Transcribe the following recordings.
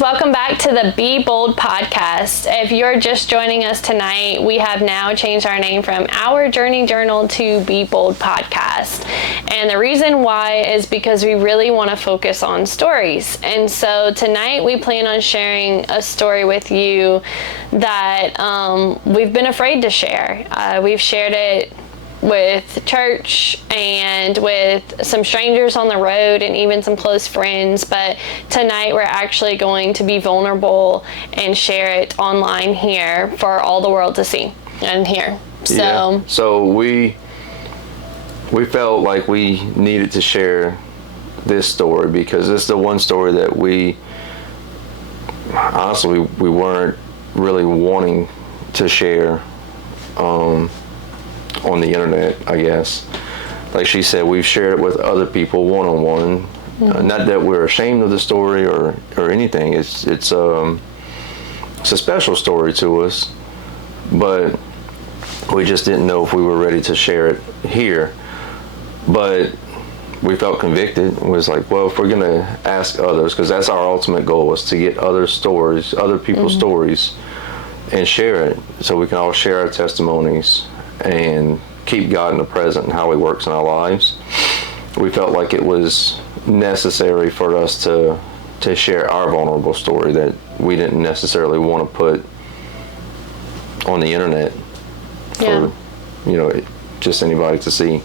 welcome back to the Be Bold podcast. If you're just joining us tonight, we have now changed our name from Our Journey Journal to Be Bold Podcast. And the reason why is because we really want to focus on stories. And so tonight we plan on sharing a story with you that we've been afraid to share. We've shared it with church and with some strangers on the road and even some close friends, but tonight we're actually going to be vulnerable and share it online here for all the world to see and hear. So we felt like we needed to share this story because it's the one story that we honestly we weren't really wanting to share on the internet, I guess. Like she said, we've shared it with other people one-on-one. Not that we're ashamed of the story or anything. It's a special story to us, but we just didn't know if we were ready to share it here. But we felt convicted. It was like, well, if we're going to ask others, because that's our ultimate goal, was to get other stories, other people's stories, and share it so we can all share our testimonies and keep God in the present and how He works in our lives. We felt like it was necessary for us to share our vulnerable story that we didn't necessarily want to put on the internet for just anybody to see.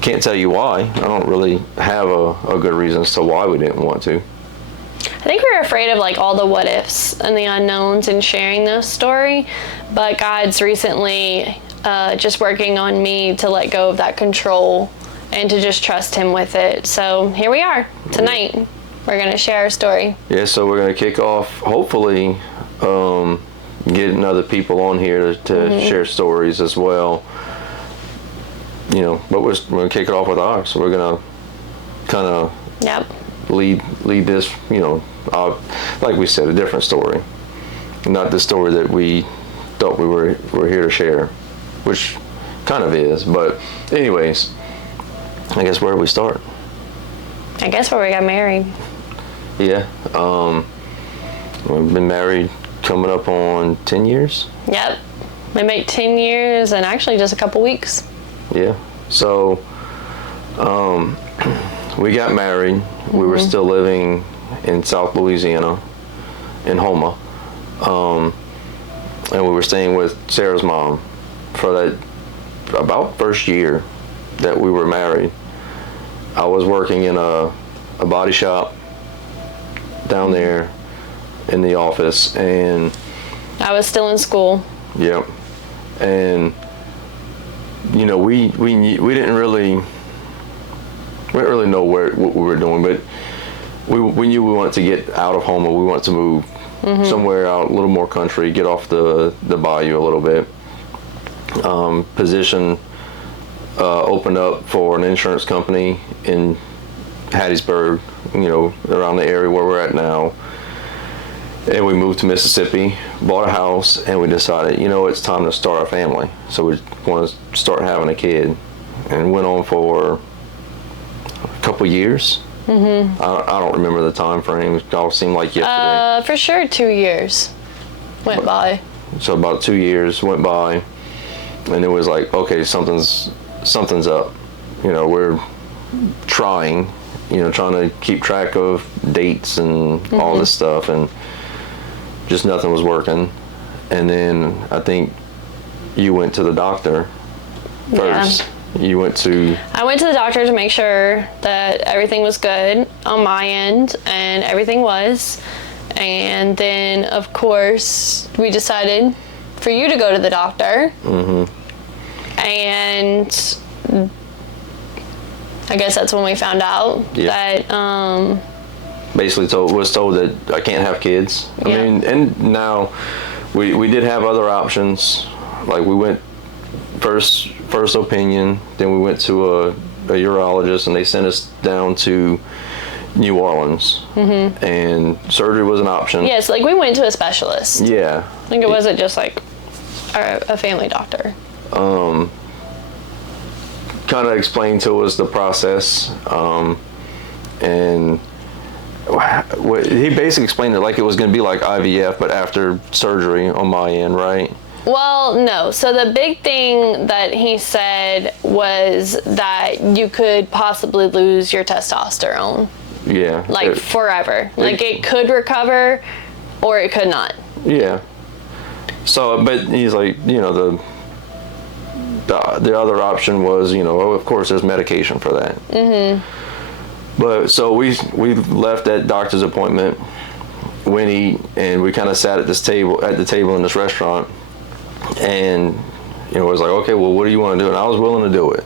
Can't tell you why. I don't really have a good reason as to why we didn't want to. I think we were afraid of like all the what ifs and the unknowns in sharing this story, but God's recently just working on me to let go of that control and to just trust Him with it. So here we are tonight. Yeah. We're going to share our story. Yeah, so we're going to kick off, hopefully, getting other people on here to share stories as well. You know, but we're going to kick it off with ours. So we're going to kind of lead this, like we said, a different story. Not the story that we thought we were here to share, which kind of is. But anyways, I guess where do we start? I guess where we got married. Yeah. We've been married coming up on 10 years. Yep. We make 10 years and actually just a couple weeks. Yeah. So we got married. We were still living in South Louisiana, in Houma. And we were staying with Sarah's mom for that about first year that we were married. I was working in a body shop down there in the office, and I was still in school. Yep. And we didn't really know what we were doing, but we knew we wanted to get out of Houma. We wanted to move somewhere out, a little more country, get off the bayou a little bit. Position opened up for an insurance company in Hattiesburg, around the area where we're at now. And we moved to Mississippi, bought a house, and we decided, it's time to start a family. So we want to start having a kid. And went on for a couple years. I don't remember the time frame. It all seemed like yesterday. For sure 2 years went by. So about 2 years went by, and it was like, okay, something's up. We're trying to keep track of dates and all this stuff, and just nothing was working. And then I think you went to the doctor first. Yeah. I went to the doctor to make sure that everything was good on my end, and everything was. And then, of course, we decided for you to go to the doctor. And I guess that's when we found out that basically was told that I can't have kids. I mean, and now we did have other options. Like we went first opinion, then we went to a urologist, and they sent us down to New Orleans, and surgery was an option. Yes, like we went to a specialist. Yeah. I think it wasn't just like a family doctor. Kind of explained to us the process, and he basically explained it like it was going to be like IVF, but after surgery on my end, right? Well, no. So the big thing that he said was that you could possibly lose your testosterone. Yeah. Like forever. Like it could recover or it could not. Yeah. So, but he's like, you know, the other option was, you know, of course there's medication for that. Mm-hmm. But so we left that doctor's appointment, Winnie, and we kind of sat at the table in this restaurant, and you know, it was like, okay, well, what do you want to do? And I was willing to do it.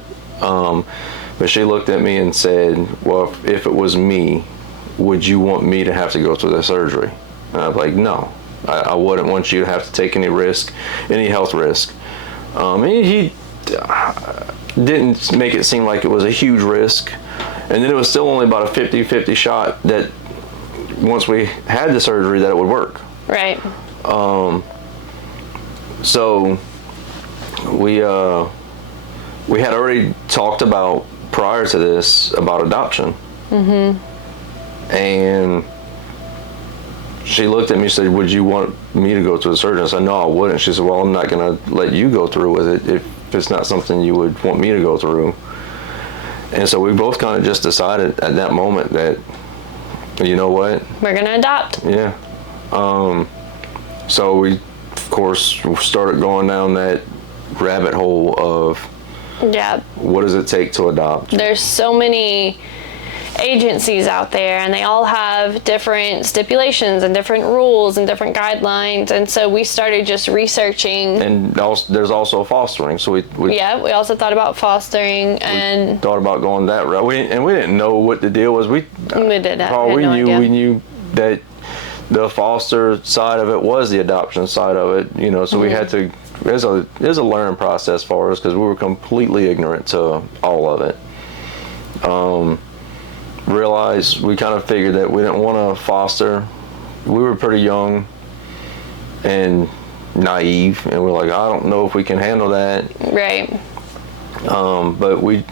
But she looked at me and said, well, if it was me, would you want me to have to go through the surgery? And I was like, no, I wouldn't want you to have to take any risk, any health risk. He didn't make it seem like it was a huge risk. And then it was still only about a 50-50 shot that once we had the surgery that it would work. Right. So we had already talked about prior to this about adoption. Mm-hmm. And she looked at me and said, would you want me to go to the surgeon? I said, no, I wouldn't. She said, well, I'm not going to let you go through with it if it's not something you would want me to go through. And so we both kind of just decided at that moment that, you know what? We're going to adopt. Yeah. So we, of course, started going down that rabbit hole of what does it take to adopt? There's so many agencies out there, and they all have different stipulations and different rules and different guidelines, and so we started just researching. And also, there's also fostering, so we also thought about fostering and thought about going that route. We didn't know what the deal was. We knew that the foster side of it was the adoption side of it, you know, so we had to, there's a learning process for us because we were completely ignorant to all of it. Realized we kind of figured that we didn't want to foster. We were pretty young and naive, and we're like, I don't know if we can handle that. Right. But we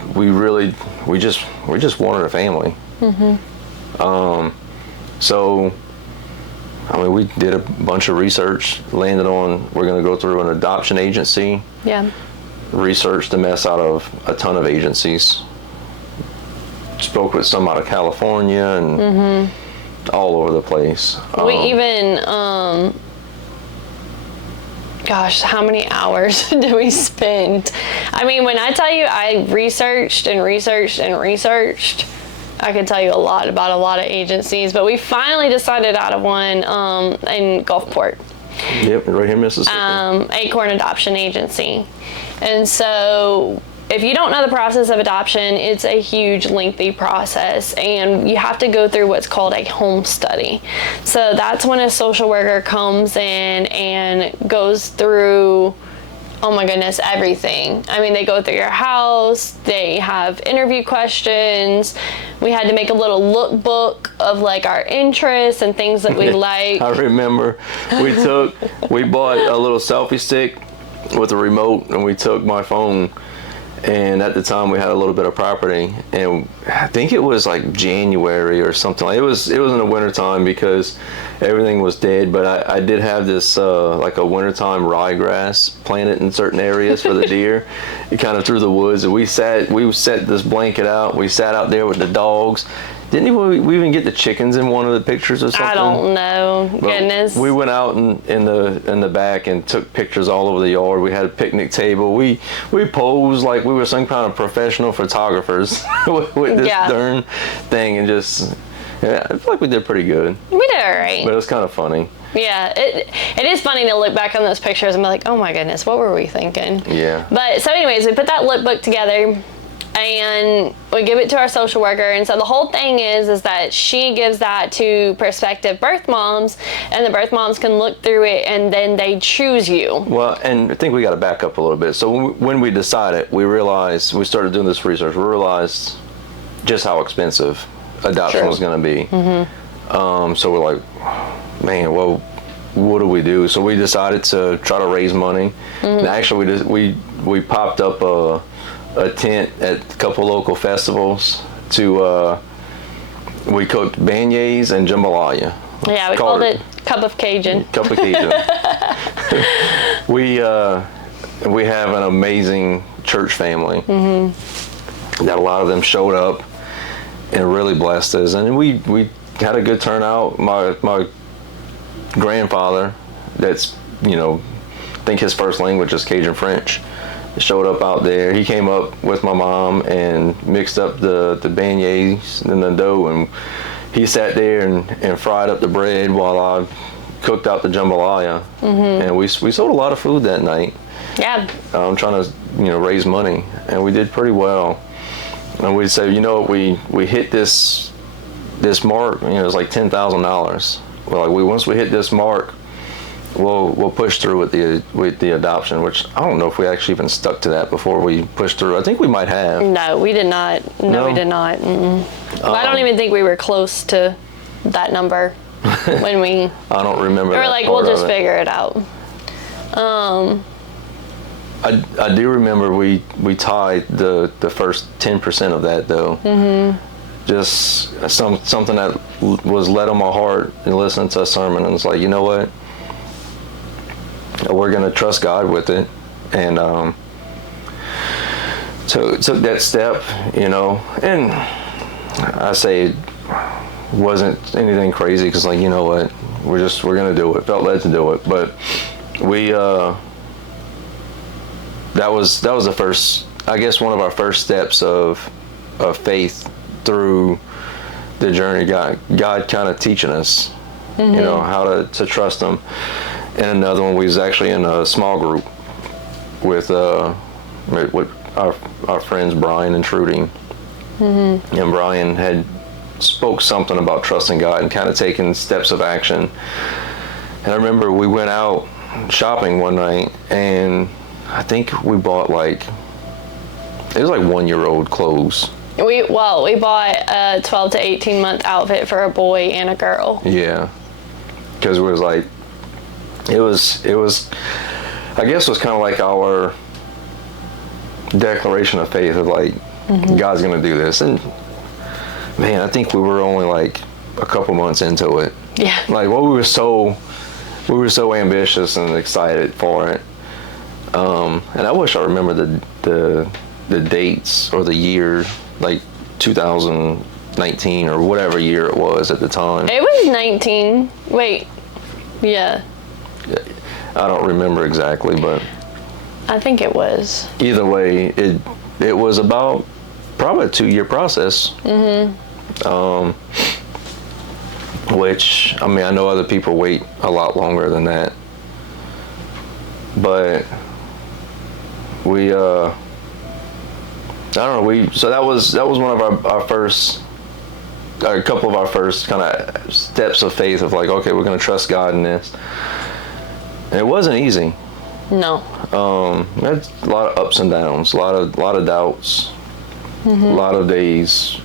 just wanted a family. Mm-hmm. So, I mean, we did a bunch of research, landed on we're going to go through an adoption agency. Yeah. Researched the mess out of a ton of agencies. Spoke with some out of California and all over the place. We even, gosh, how many hours did we spend? I mean, when I tell you I researched and researched and researched, I could tell you a lot about a lot of agencies, but we finally decided out of one in Gulfport. Yep, right here in Mississippi. Acorn Adoption Agency. And so if you don't know the process of adoption, it's a huge, lengthy process, and you have to go through what's called a home study. So that's when a social worker comes in and goes through, oh my goodness, everything. I mean, they go through your house, they have interview questions. We had to make a little lookbook of like our interests and things that we like. I remember we bought a little selfie stick with a remote, and we took my phone. And at the time we had a little bit of property, and I think it was like January or something. It was in the wintertime because everything was dead, but I did have this like a wintertime ryegrass planted in certain areas for the deer. It kind of through the woods, and we set this blanket out. We sat out there with the dogs. Didn't we even get the chickens in one of the pictures or something? I don't know. But goodness. We went out in the back and took pictures all over the yard. We had a picnic table. We posed like we were some kind of professional photographers with this darn thing, and just I feel like we did pretty good. We did all right. But it was kind of funny. Yeah, it is funny to look back on those pictures and be like, oh my goodness, what were we thinking? Yeah. But so anyways, we put that lookbook together, and we give it to our social worker. And so the whole thing is that she gives that to prospective birth moms, and the birth moms can look through it, and then they choose you. Well, and I think we got to back up a little bit. So when we decided, we started doing this research, we realized just how expensive adoption was going to be. Mm-hmm. So we're like, man, well, what do we do? So we decided to try to raise money. Mm-hmm. And actually, we popped up a tent at a couple local festivals to we cooked beignets and jambalaya. Yeah, we called it Cup of Cajun. Cup of Cajun. We have an amazing church family. That a lot of them showed up and really blessed us, and we had a good turnout. My grandfather, that's, you know, I think his first language is Cajun French, showed up out there. He came up with my mom and mixed up the beignets and the dough, and he sat there and fried up the bread while I cooked out the jambalaya. And we sold a lot of food that night. Yeah. I'm trying to, you know, raise money, and we did pretty well. And we said, you know, we hit this mark, you know, it was like $10,000. Well, like once we hit this mark, we'll push through with the adoption, which I don't know if we actually even stuck to that before we pushed through. I think we might have. No, we did not. No, we did not. Well, I don't even think we were close to that number when we. I don't remember. We were that like, part we'll just of it. figure it out. I do remember we tied the first 10% of that though. Just something that was led on my heart and listening to a sermon, and it's like, you know what, we're gonna trust God with it, and so took that step, you know. And I say it wasn't anything crazy, because, like, you know what, we're gonna do it. Felt led to do it, but we that was the first, I guess, one of our first steps of faith through the journey. God kind of teaching us, you know, how to trust Him. And another one, we was actually in a small group with our friends Brian and Trudy. And Brian had spoke something about trusting God and kind of taking steps of action. And I remember we went out shopping one night, and I think we bought it was like 1-year-old clothes. We bought a 12 to 18 month outfit for a boy and a girl. Yeah, because it was like, it was I guess it was kind of like our declaration of faith of like, God's gonna do this. And man, I think we were only like a couple months into it. Yeah. Like, well, we were so ambitious and excited for it. And I wish I remember the dates or the year, like 2019 or whatever year it was at the time. It was 19. Wait. Yeah. I don't remember exactly, but I think it was. either way, it was about probably a 2-year process. Which, I mean, I know other people wait a lot longer than that, but we I don't know, so that was one of our first, a couple of our first kind of steps of faith of like, okay, we're going to trust God in this. And it wasn't easy. No. That's a lot of ups and downs, a lot of doubts, a lot of days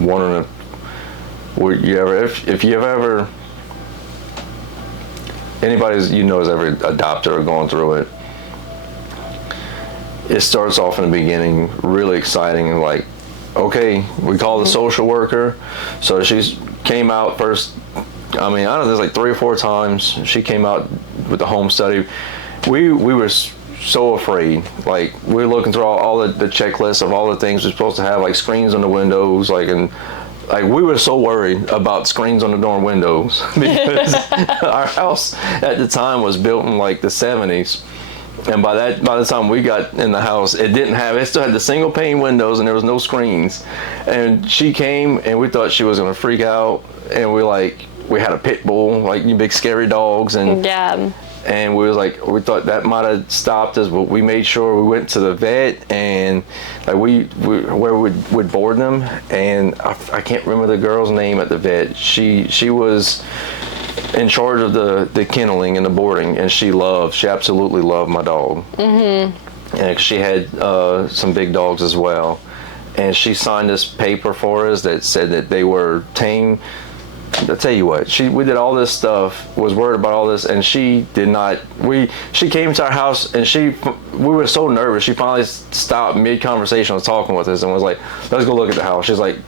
wondering if you've ever, anybody you know has ever adopted or gone through it. It starts off in the beginning really exciting, and like, okay, we call the social worker. So she came out first. I mean, I don't know, there's like 3 or 4 times she came out with the home study. We were so afraid. Like, we were looking through all the checklists of all the things we're supposed to have, like screens on the windows, like, and like, we were so worried about screens on the door and windows because our house at the time was built in like the 70s. And by the time we got in the house, it still had the single pane windows and there was no screens. And she came and we thought she was going to freak out. And we had a pit bull, like big scary dogs. And Yeah. And we thought that might have stopped us, but we made sure we went to the vet, and like where we'd board them. And I can't remember the girl's name at the vet. She was in charge of the kenneling and the boarding, and she absolutely loved my dog. And she had some big dogs as well, and she signed this paper for us that said that they were tame I tell you what, we did all this stuff, was worried about all this, and she did not. She came to our house, and we were so nervous. She finally stopped mid-conversation, was talking with us, and was like, "Let's go look at the house." She's like,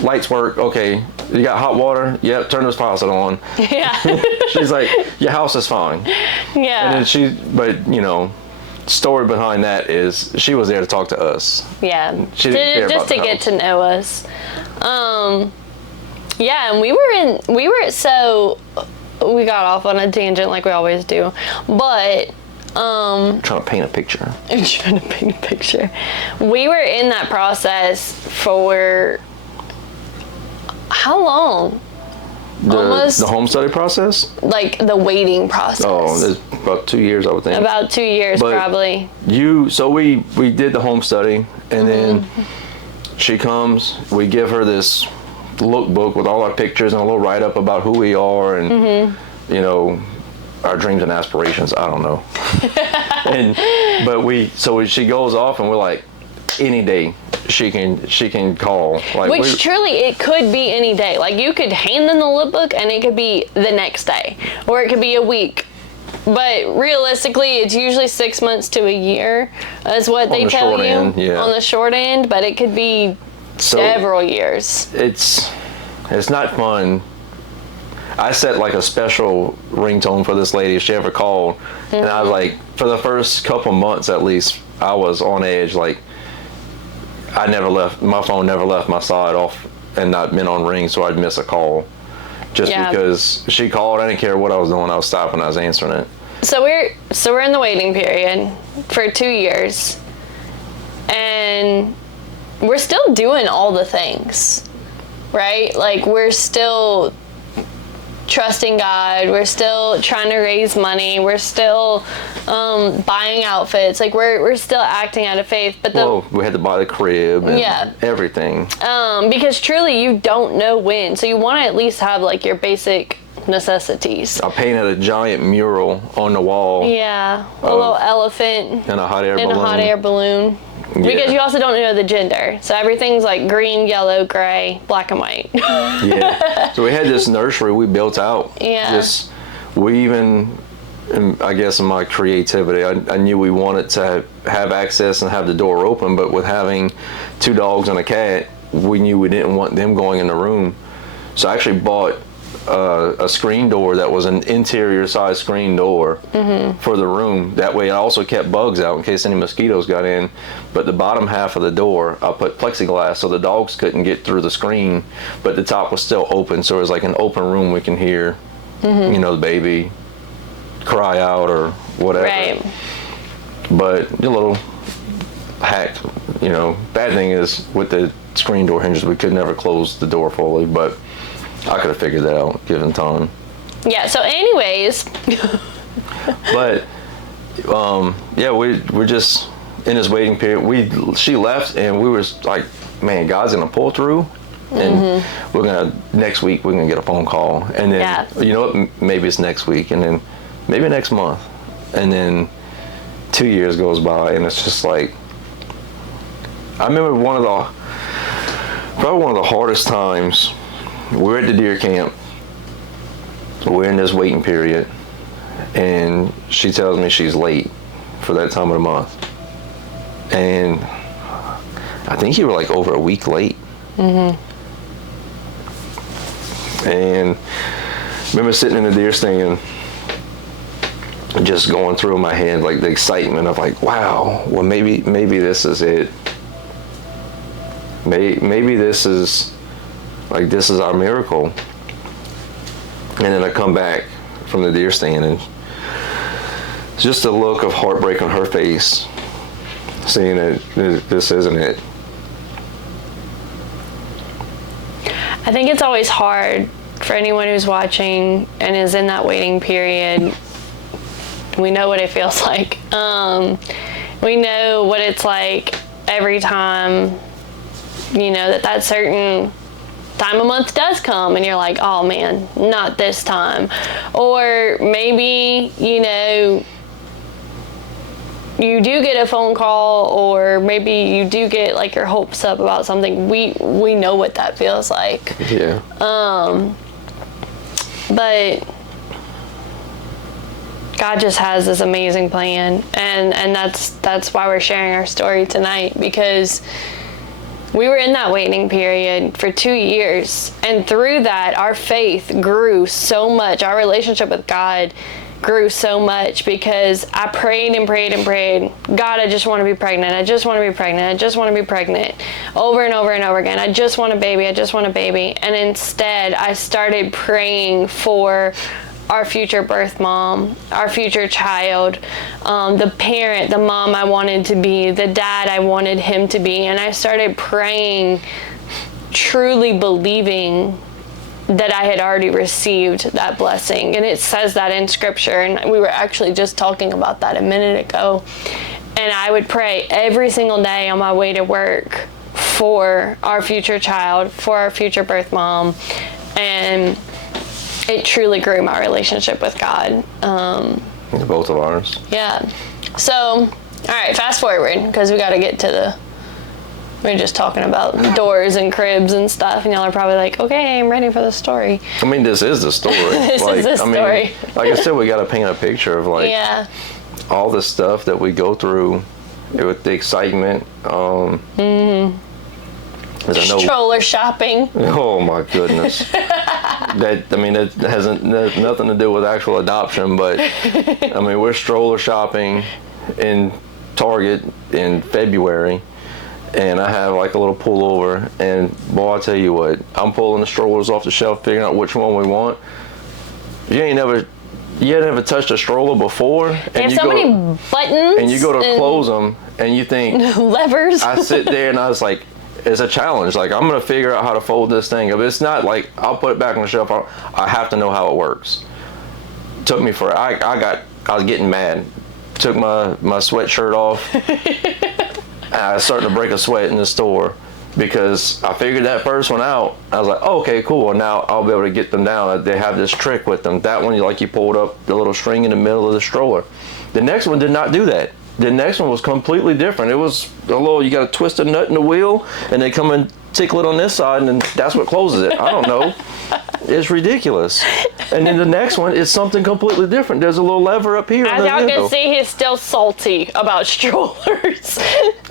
"Lights work, okay. You got hot water? Yep. Turn this faucet on." Yeah. She's like, "Your house is fine." Yeah. And then story behind that is she was there to talk to us. Yeah. She didn't care just about the to get house. to know us. Yeah, and we got off on a tangent like we always do, but Trying to paint a picture. I'm trying to paint a picture. We were in that process for how long? Almost The home study process? like the waiting process. Oh, it's about 2 years, I would think. About 2 years, But probably. So we did the home study, and then she comes, we give her this lookbook with all our pictures and a little write-up about who we are and, our dreams and aspirations. I don't know. But she goes off, and we're like, any day she can call. Like, Which truly, it could be any day. Like, you could hand them the lookbook and it could be the next day, or it could be a week. But realistically, it's usually 6 months to a year is what they tell you on the short end, but it could be several years. It's not fun. I set like a special ringtone for this lady if she ever called, and I was like, for the first couple months at least, I was on edge. Like, my phone never left my side off and not been on ring, so I'd miss a call. Just because she called, I didn't care what I was doing. I was stopping, I was answering it. So we're in the waiting period for 2 years, and we're still doing all the things, right? Like, we're still trusting God. We're still trying to raise money. We're still buying outfits. Like, we're still acting out of faith. But we had to buy the crib and everything. Because truly, you don't know when. So you want to at least have like your basic necessities. I painted a giant mural on the wall. Yeah, a little elephant and a hot air balloon. Because you also don't know the gender. So everything's like green, yellow, gray, black and white. Yeah. So we had this nursery we built out. Yeah. I guess in my creativity, I knew we wanted to have access and have the door open, but with having 2 dogs and a cat, we knew we didn't want them going in the room. So I actually bought a screen door that was an interior size screen door for the room. That way I also kept bugs out in case any mosquitoes got in. But the bottom half of the door, I put plexiglass so the dogs couldn't get through the screen, but the top was still open, so it was like an open room. We can hear, the baby cry out or whatever. Right. But a little hacked, bad thing is with the screen door hinges, we could never close the door fully, but I could have figured that out given time. Yeah, so anyways. But, we're just in this waiting period. She left, and we were like, man, God's going to pull through. And next week, we're going to get a phone call. And then, you know what, maybe it's next week, and then maybe next month. And then 2 years goes by, and it's just like, I remember probably one of the hardest times. We're at the deer camp. We're in this waiting period, and she tells me she's late for that time of the month. And I think you were like over a week late. And I remember sitting in the deer stand, just going through in my head like the excitement of like, wow, well maybe this is it. Maybe this is our miracle. And then I come back from the deer stand, and just a look of heartbreak on her face, seeing that this isn't it. I think it's always hard for anyone who's watching and is in that waiting period. We know what it feels like. We know what it's like every time, that certain time of month does come, and you're like, oh man, not this time. Or maybe, you do get a phone call, or maybe you do get like your hopes up about something. We know what that feels like. Yeah. But God just has this amazing plan, and that's why we're sharing our story tonight, because we were in that waiting period for 2 years, and through that our faith grew so much. Our relationship with God grew so much because I prayed and prayed and prayed. God, I just want to be pregnant. I just want to be pregnant. I just want to be pregnant. Over and over and over again. I just want a baby. I just want a baby. And instead, I started praying for our future birth mom, our future child, the parent, the mom I wanted to be, the dad I wanted him to be. And I started praying, truly believing that I had already received that blessing. And it says that in scripture. And we were actually just talking about that a minute ago. And I would pray every single day on my way to work for our future child, for our future birth mom. And it truly grew my relationship with God. Both of ours. Yeah. So, all right, fast forward, because we got to get to we're just talking about doors and cribs and stuff, and y'all are probably like, okay, I'm ready for the story. I mean, this is the story. This is the story. I mean, like I said, we got to paint a picture of yeah. all the stuff that we go through with the excitement. Stroller shopping. Oh my goodness. That hasn't nothing to do with actual adoption, but I mean, we're stroller shopping in Target in February, and I have like a little pullover, and boy, I tell you what, I'm pulling the strollers off the shelf, figuring out which one we want. You ain't never touched a stroller before, and so many buttons, and you go to close them, and you think levers. I sit there and I was like, it's a challenge. Like, I'm gonna figure out how to fold this thing up. It's not like I'll put it back on the shelf. I have to know how it works. Took me for I was getting mad. Took my sweatshirt off. I was starting to break a sweat in the store because I figured that first one out. I was like, oh, okay, cool. And now I'll be able to get them down. They have this trick with them. That one, you pulled up the little string in the middle of the stroller. The next one did not do that. The next one was completely different. It was a little, you got to twist a nut in the wheel, and they come and tickle it on this side, and then that's what closes it. I don't know. It's ridiculous. And then the next one is something completely different. There's a little lever up here. As y'all can see, he's still salty about strollers.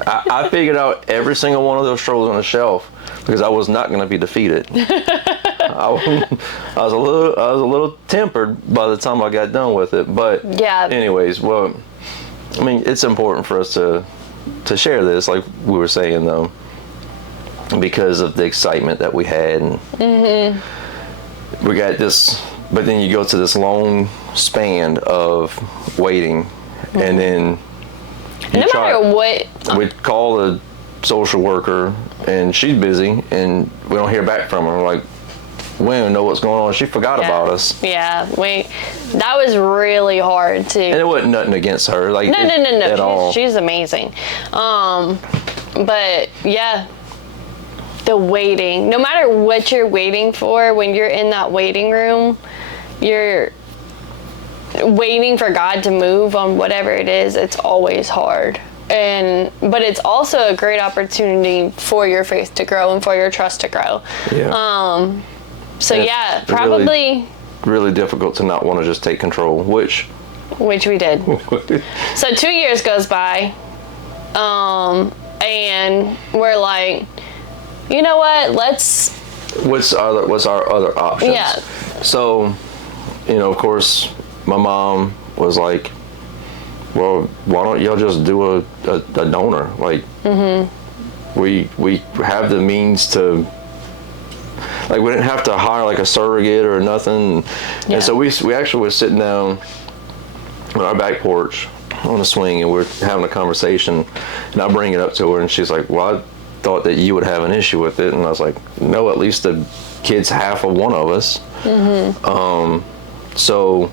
I figured out every single one of those strollers on the shelf because I was not going to be defeated. I was a little tempered by the time I got done with it. But yeah. Anyways, well, I mean, it's important for us to share this, like we were saying, though, because of the excitement that we had. And we got this, but then you go to this long span of waiting, and then no matter what, we call the social worker, and she's busy, and we don't hear back from her. We're like, we don't know what's going on. She forgot about us. Yeah, that was really hard too. And it wasn't nothing against her, like no, at all. She's amazing. But yeah, the waiting. No matter what you're waiting for, when you're in that waiting room, you're waiting for God to move on whatever it is. It's always hard. But it's also a great opportunity for your faith to grow and for your trust to grow. Yeah. So yeah, probably really difficult to not want to just take control, which we did. So 2 years goes by, and we're like, you know what? What's our other options? Yeah. So, of course, my mom was like, well, why don't y'all just do a donor? Like, we have the means to. Like, we didn't have to hire like a surrogate or nothing. Yeah. And so we actually were sitting down on our back porch on a swing, and we're having a conversation, and I bring it up to her, and she's like, well, I thought that you would have an issue with it. And I was like, no, at least the kid's half of one of us. So,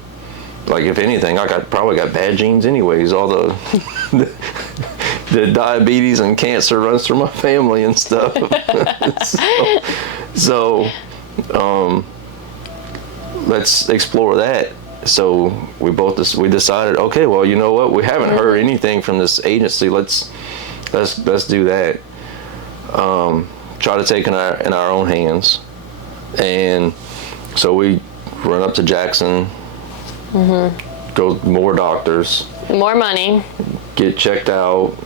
like, if anything, I probably got bad genes anyways. All the diabetes and cancer runs through my family and stuff. So let's explore that. So we decided, okay, well, you know what? We haven't heard anything from this agency. Let's do that. Try to take it in our own hands. And so we run up to Jackson, go more doctors, More money. get checked out.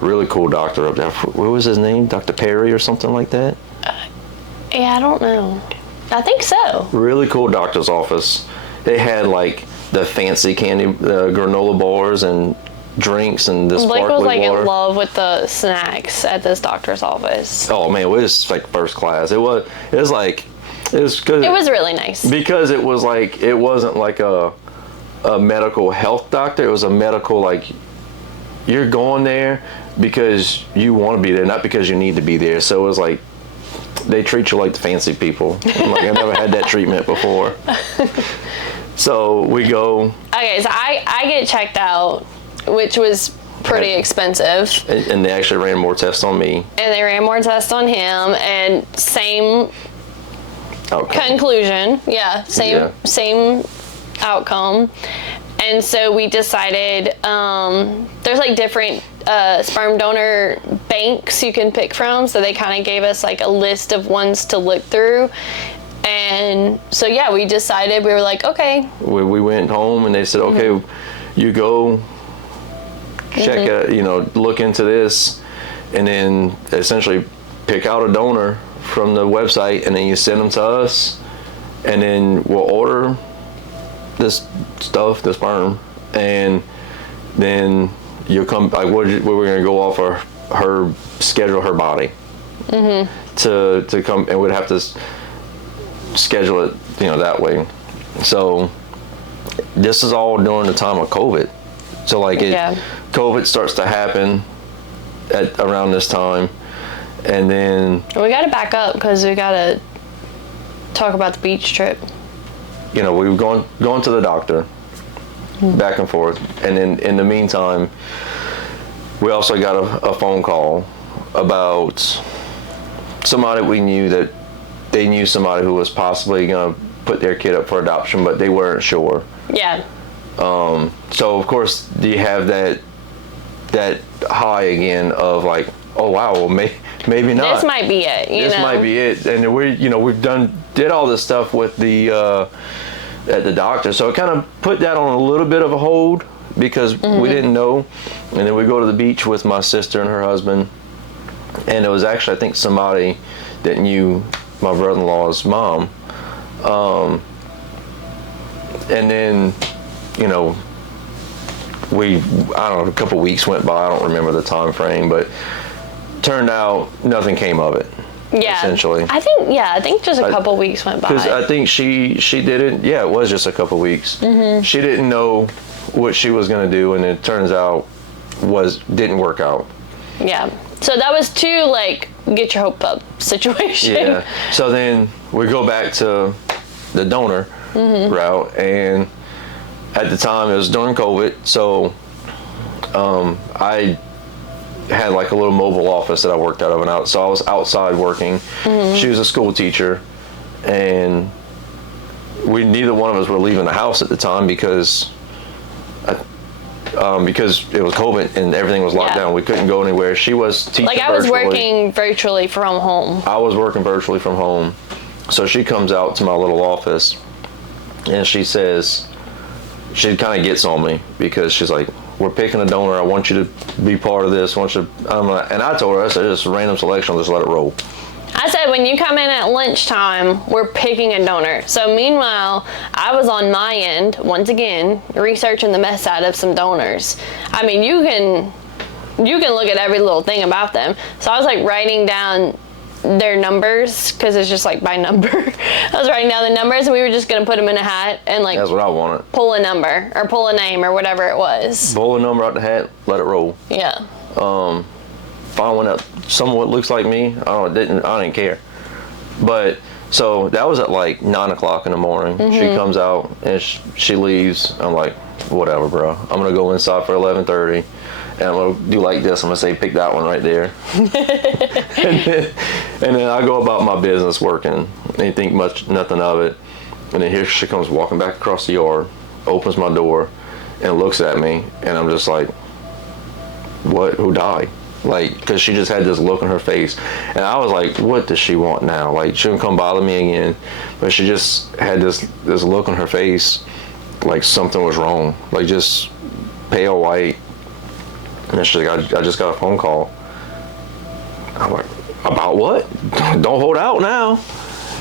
Really cool doctor up there. What was his name? Dr. Perry or something like that? Yeah, I don't know. I think so. Really cool doctor's office. They had like the fancy candy, granola bars and drinks and this Blake sparkling was like water. in love with the snacks at this doctor's office. Oh man, it was like first class. It was good. It was really nice. Because it was like, it wasn't like a medical health doctor. It was a medical, like, you're going there because you want to be there, not because you need to be there. So it was like, they treat you like the fancy people. I'm like, I never had that treatment before. So we go. Okay, so I get checked out, which was pretty expensive. And they actually ran more tests on me. And they ran more tests on him, and same conclusion. Yeah, same outcome. And so we decided there's like different sperm donor banks you can pick from. So they kind of gave us like a list of ones to look through. And so, yeah, we decided, we were like, okay. We went home and they said, okay, you go check it, look into this, and then essentially pick out a donor from the website, and then you send them to us, and then we'll order this stuff, the sperm, and then you'll come, like, we're going to go off her schedule, her body, to come, and we'd have to schedule it, that way. So this is all during the time of COVID. So like COVID starts to happen at around this time, and then we got to back up because we got to talk about the beach trip. We were going to the doctor, back and forth, and then in the meantime, we also got a phone call about somebody we knew that they knew somebody who was possibly going to put their kid up for adoption, but they weren't sure. Yeah. So of course you have that high again of like, oh wow, well maybe not. This might be it. This might be it, and we've did all this stuff with the at the doctor, so it kind of put that on a little bit of a hold because we didn't know. And then we go to the beach with my sister and her husband, and it was actually, I think, somebody that knew my brother-in-law's mom. And then, a couple weeks went by. I don't remember the time frame, but turned out nothing came of it. Yeah. Essentially. I think just a couple weeks went by. Because I think she didn't. Yeah, it was just a couple weeks. She didn't know what she was going to do, and it turns out didn't work out. Yeah. So that was too like get your hope up situation. Yeah. So then we go back to the donor route, and at the time it was during COVID, so I had like a little mobile office that I worked out of and out. So I was outside working. She was a school teacher, and neither one of us were leaving the house at the time because it was COVID and everything was locked down. We couldn't go anywhere. She was teaching like I was working virtually from home. I was working virtually from home. So she comes out to my little office and she says, she kind of gets on me because she's like, we're picking a donor. I want you to be part of this. And I told her, I said, it's a random selection. Just let it roll. I said, when you come in at lunchtime, we're picking a donor. So meanwhile, I was on my end, once again, researching the mess out of some donors. I mean, you can look at every little thing about them. So I was like writing down their numbers because it's just like by number. I was writing down the numbers and we were just going to put them in a hat and like that's what I wanted. Pull a number or pull a name or whatever it was. Pull a number out the hat, let it roll. Yeah. Find one that somewhat looks like me. I didn't care. But so that was at like 9 o'clock in the morning. She comes out and she leaves. I'm like, whatever, bro. I'm gonna go inside for 11:30, and I'm gonna do like this. I'm gonna say, pick that one right there. and then I go about my business working. Ain't think nothing of it. And then here she comes walking back across the yard, opens my door, and looks at me, and I'm just like, what? Who died? like, because she just had this look on her face, and I was like, what does she want now? Like, she wouldn't come bother me again, but she just had this look on her face, like something was wrong, like just pale white. And she's like, I just got a phone call. I'm like, about what? Don't hold out now.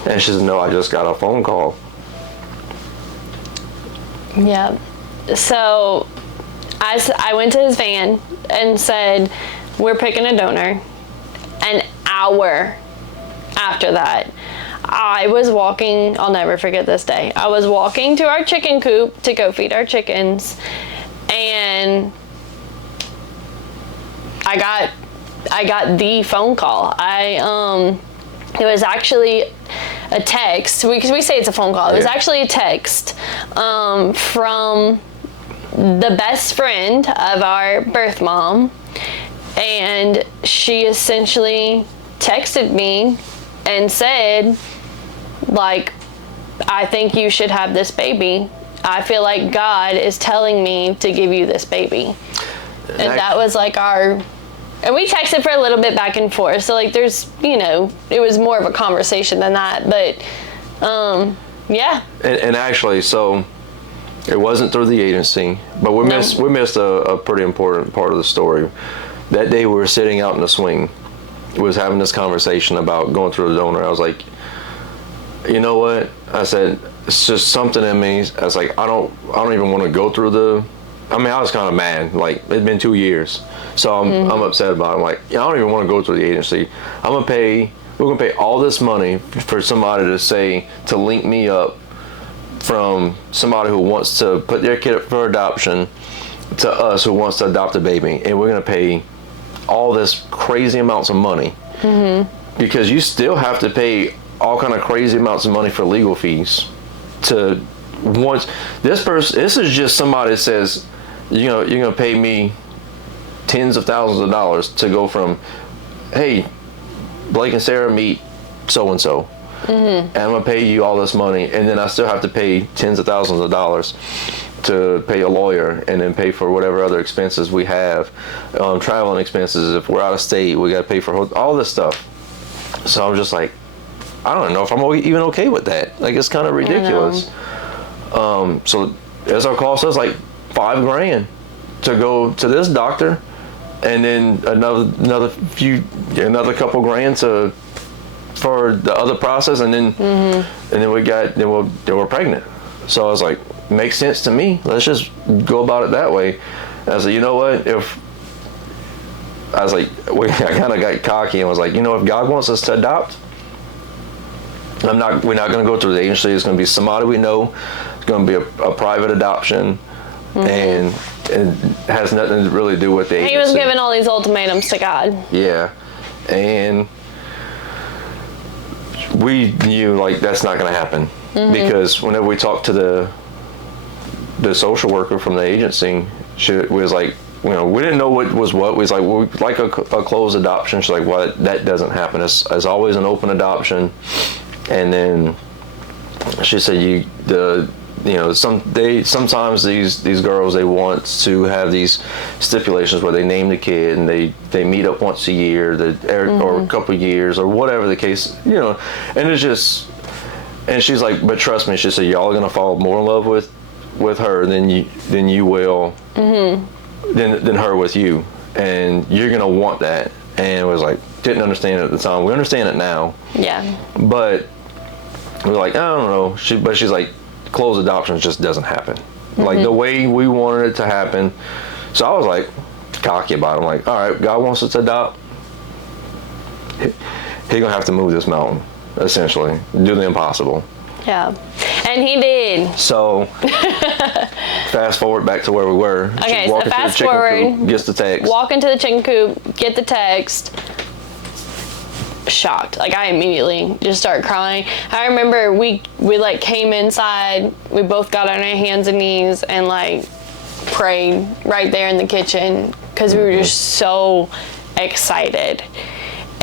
And she said, no, I just got a phone call. Yeah. So I went to his van and said, we're picking a donor. An hour after that, I was walking, I'll never forget this day. I was walking to our chicken coop to go feed our chickens, and I got the phone call. It was actually a text, because we say it's a phone call. It was actually a text from the best friend of our birth mom, and she essentially texted me and said, like, I think you should have this baby. I feel like God is telling me to give you this baby. And that was like and we texted for a little bit back and forth. So like there's, it was more of a conversation than that, but yeah. And actually, so it wasn't through the agency, but we missed a pretty important part of the story. That day we were sitting out in the swing. We was having this conversation about going through the donor. I was like, you know what? I said, it's just something in me. I was like, I don't even want to go through I was kind of mad. Like, it'd been 2 years. So I'm upset about it. I'm like, I don't even want to go through the agency. we're going to pay all this money for somebody to link me up from somebody who wants to put their kid up for adoption to us who wants to adopt a baby. And we're going to pay all this crazy amounts of money. Because you still have to pay all kind of crazy amounts of money for legal fees this is just somebody that says, you're going to pay me tens of thousands of dollars to go from, hey, Blake and Sarah meet so-and-so. And I'm going to pay you all this money. And then I still have to pay tens of thousands of dollars to pay a lawyer, and then pay for whatever other expenses we have, traveling expenses. If we're out of state, we got to pay for all this stuff. So I'm just like, I don't know if I'm even okay with that. Like, it's kind of ridiculous. So as our cost us like $5,000 to go to this doctor, and then another couple grand for the other process, and then we're pregnant. So I was like, makes sense to me. Let's just go about it that way. And I said, you know what? I kind of got cocky and was like, if God wants us to adopt, we're not going to go through the agency. It's going to be somebody we know. It's going to be a private adoption, and it has nothing to really do with the agency. He was giving all these ultimatums to God. Yeah, and we knew like that's not going to happen, because whenever we talked to the social worker from the agency, she was like, we didn't know what was what. We was like, well, we'd like a closed adoption. She's like, well, that doesn't happen. It's always an open adoption. And then she said, sometimes these girls, they want to have these stipulations where they name the kid and they meet up once a year, or a couple of years, or whatever the case, and it's just, and she's like, but trust me, she said, y'all are gonna fall more in love with her than you will, than her with you, and you're gonna want that. And it was like, didn't understand it at the time. We understand it now. Yeah. But we're like, I don't know. She's like, closed adoption just doesn't happen. Like the way we wanted it to happen. So I was like cocky about it. I'm like, all right, God wants us to adopt. He's gonna have to move this mountain, essentially, do the impossible. Yeah, and he did. So fast forward back to where we were. Okay, so fast forward. Gets the text. Walk into the chicken coop, get the text. Shocked. Like, I immediately just start crying. I remember we like came inside, we both got on our hands and knees and like prayed right there in the kitchen, because we were just so excited.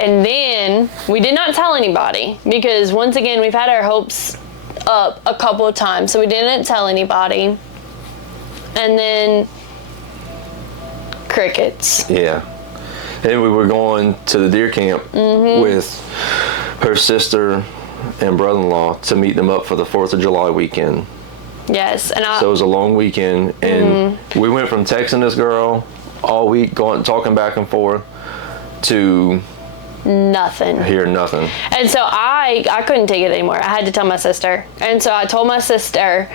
And then we did not tell anybody, because once again, we've had our hopes up a couple of times, so we didn't tell anybody. And then crickets. Yeah. And we were going to the deer camp with her sister and brother-in-law to meet them up for the 4th of July weekend. Yes. And So it was a long weekend, and we went from texting this girl all week, talking back and forth, to nothing. hear nothing. And so I couldn't take it anymore. I had to tell my sister. And so I told my sister.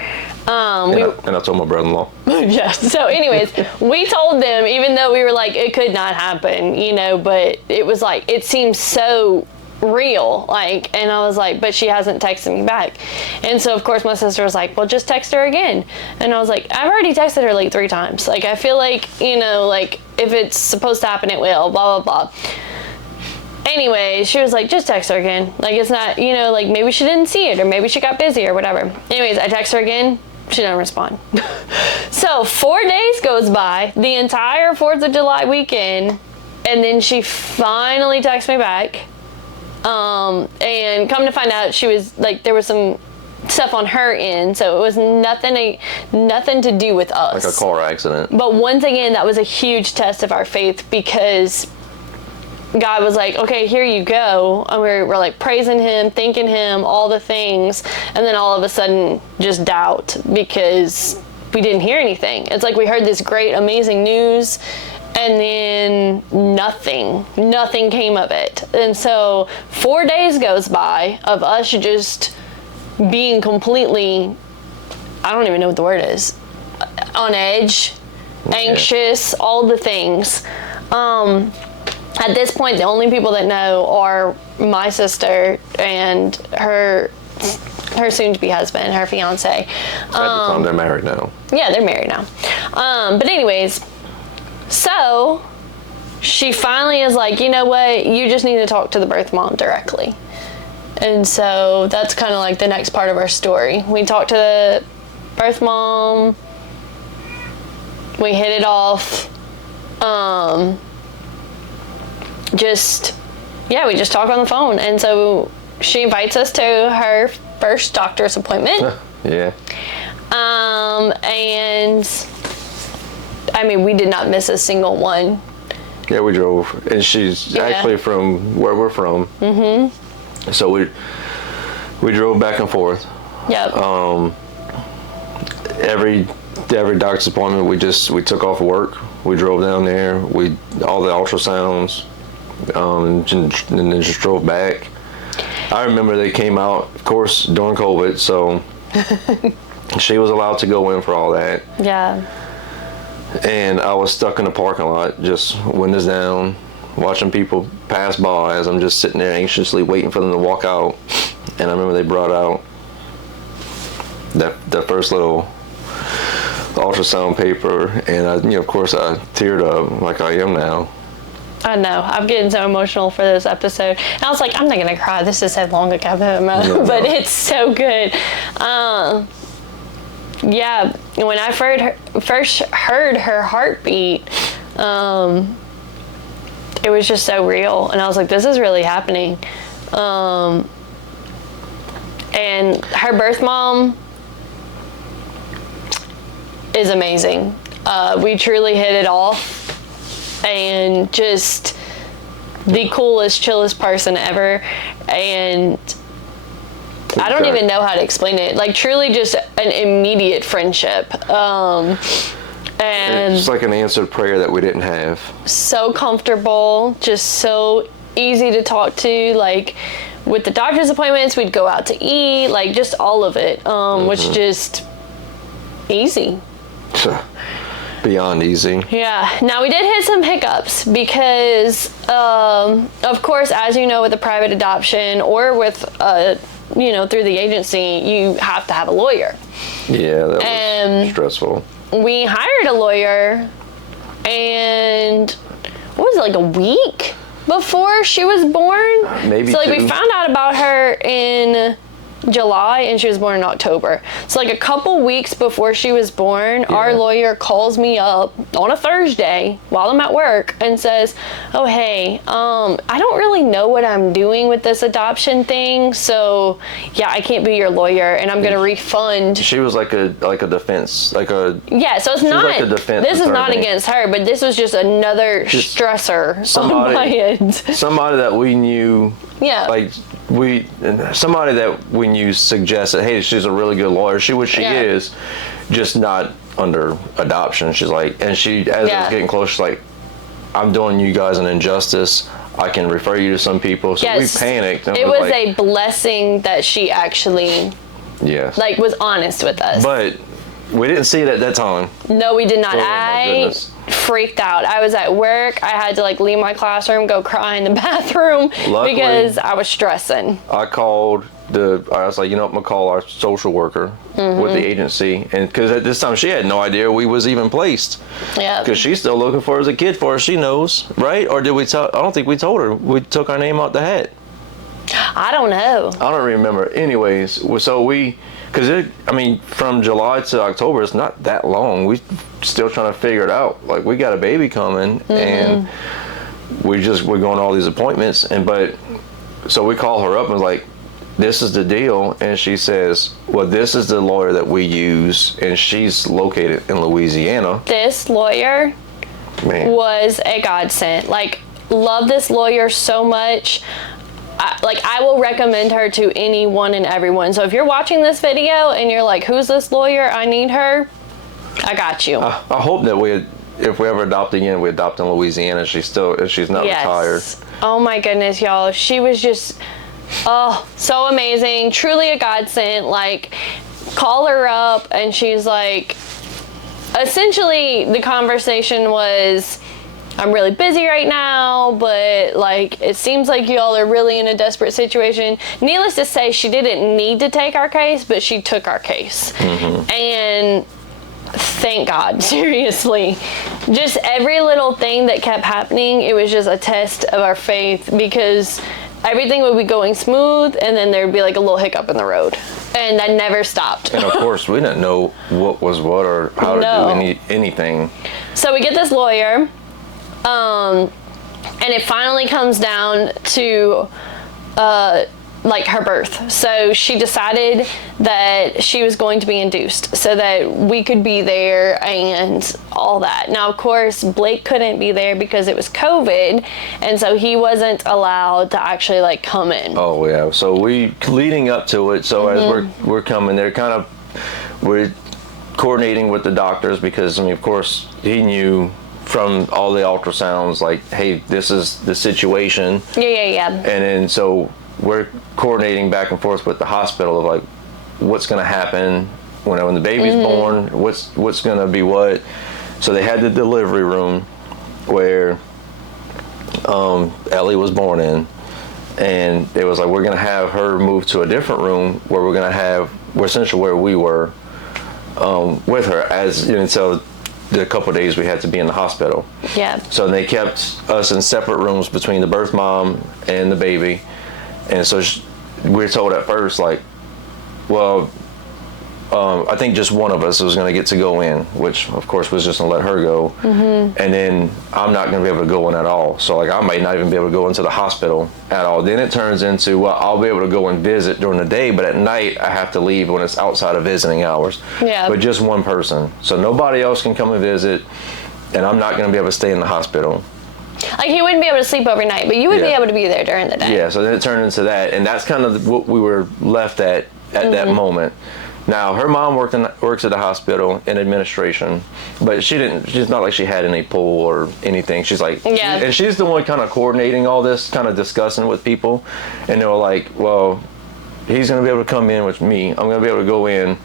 And I told my brother-in-law. Yes. So anyways, we told them, even though we were like, it could not happen, you know, but it was like, it seems so real, like, and I was like, but she hasn't texted me back. And so of course my sister was like, well, just text her again. And I was like, I've already texted her like 3 times. Like, I feel like, you know, like, if it's supposed to happen, it will, blah, blah, blah. Anyway, she was like, just text her again. Like, it's not, you know, like, maybe she didn't see it, or maybe she got busy or whatever. Anyways, I text her again. She didn't respond. So 4 days goes by, the entire 4th of July weekend, and then she finally texts me back. And come to find out, she was like, there was some stuff on her end, so it was nothing to do with us. Like a car accident. But once again, that was a huge test of our faith, because God was like, okay, here you go. And we're like praising him, thanking him, all the things. And then all of a sudden, just doubt, because we didn't hear anything. It's like we heard this great, amazing news, and then nothing came of it. And so 4 days goes by of us just being completely, I don't even know what the word is, on edge, anxious, all the things. At this point, the only people that know are my sister and her soon-to-be husband, her fiance. At the time, they're married now. Yeah, they're married now. But anyways, so she finally is like, you know what? You just need to talk to the birth mom directly. And so that's kind of like the next part of our story. We talked to the birth mom. We hit it off. We just talk on the phone. And so she invites us to her first doctor's appointment. Yeah. And I mean, we did not miss a single one. Yeah, we drove. And she's actually from where we're from. Mm-hmm. So we drove back and forth. Yep. Every doctor's appointment, we took off work. We drove down there. All the ultrasounds. And then just drove back. I remember they came out, of course, during COVID, so she was allowed to go in for all that. Yeah. And I was stuck in the parking lot, just windows down, watching people pass by as I'm just sitting there anxiously waiting for them to walk out. And I remember they brought out that first little ultrasound paper, and of course I teared up like I am now. I know. I'm getting so emotional for this episode. And I was like, I'm not going to cry. This is so long ago. But it's so good. Yeah. When I first heard her heartbeat, it was just so real. And I was like, this is really happening. And her birth mom is amazing. We truly hit it off. And just the coolest, chillest person ever. And I don't even know how to explain it. Like, truly just an immediate friendship. And it's like an answered prayer that we didn't have. So comfortable, just so easy to talk to. Like, with the doctor's appointments, we'd go out to eat, like, just all of it, was just easy. Beyond easy. Yeah. Now, we did hit some hiccups because, of course, as you know, with a private adoption or with, through the agency, you have to have a lawyer. Yeah, that was stressful. We hired a lawyer, and what was it, like a week before she was born? Maybe so, like, two. we found out about her in July and she was born in October. So like a couple weeks before she was born, our lawyer calls me up on a Thursday while I'm at work and says, oh, hey, I don't really know what I'm doing with this adoption thing. So yeah, I can't be your lawyer and I'm going to refund. She was like a defense, like a... Yeah, so it's not, like a defense this is not attorney. against her, but this was just another stressor on my end. Somebody that we knew, Yeah. like somebody that we knew suggested, hey, she's a really good lawyer. She is, just not under adoption. She's like, and she, as it was getting close, she's like, I'm doing you guys an injustice. I can refer you to some people. So we panicked. And it was a blessing that she actually, was honest with us. But we didn't see it at that time. No, we did not. Oh, I freaked out. I was at work. I had to leave my classroom, go cry in the bathroom. Luckily, because I was stressing. I called I was like, I'm gonna call our social worker with the agency, and because at this time she had no idea we was even placed. Yeah. Because she's still looking for us a kid for her. She knows, right? Or did we tell? I don't think we told her. We took our name out the hat. I don't know. I don't remember. Anyways, so from July to October, it's not that long. We still trying to figure it out. Like, we got a baby coming, and we're going to all these appointments, so we call her up and was like, this is the deal, and she says, well, this is the lawyer that we use, and she's located in Louisiana. This lawyer was a godsend. Love this lawyer so much. I will recommend her to anyone and everyone. So if you're watching this video and you're like, who's this lawyer? I need her. I got you. I hope that if we ever adopt again, we adopt in Louisiana. She's not retired. Oh my goodness, y'all. She was just, so amazing. Truly a godsend. Call her up and she's like, essentially the conversation was, I'm really busy right now, but it seems like y'all are really in a desperate situation. Needless to say, she didn't need to take our case, but she took our case. And thank God, seriously. Just every little thing that kept happening, it was just a test of our faith, because everything would be going smooth and then there'd be a little hiccup in the road. And that never stopped. And of course, we didn't know what was what or how to do anything. So we get this lawyer. And it finally comes down to her birth. So she decided that she was going to be induced so that we could be there and all that. Now, of course, Blake couldn't be there because it was COVID, and so he wasn't allowed to actually come in. Oh yeah. So we leading up to it. So as we're coming there, we're coordinating with the doctors because of course he knew from all the ultrasounds, hey, this is the situation. Yeah. And then so we're coordinating back and forth with the hospital of what's going to happen when the baby's born, what's going to be what. So they had the delivery room where Ellie was born in, and it was we're going to have her move to a different room where we're essentially where we were with her so the couple of days we had to be in the hospital. Yeah. So they kept us in separate rooms between the birth mom and the baby. And so we were told at first, I think just one of us was going to get to go in, which of course was just going to let her go. And then I'm not going to be able to go in at all. So I might not even be able to go into the hospital at all. Then it turns into, I'll be able to go and visit during the day, but at night I have to leave when it's outside of visiting hours. Yeah. But just one person. So nobody else can come and visit, and I'm not going to be able to stay in the hospital. He wouldn't be able to sleep overnight, but you would be able to be there during the day. Yeah, so then it turned into that, and that's kind of what we were left at that moment. Now, her mom works at the hospital in administration, but she's not like she had any pull or anything. She's and she's the one kind of coordinating all this, kind of discussing with people, and they were like, well, he's going to be able to come in with me. I'm going to be able to go in,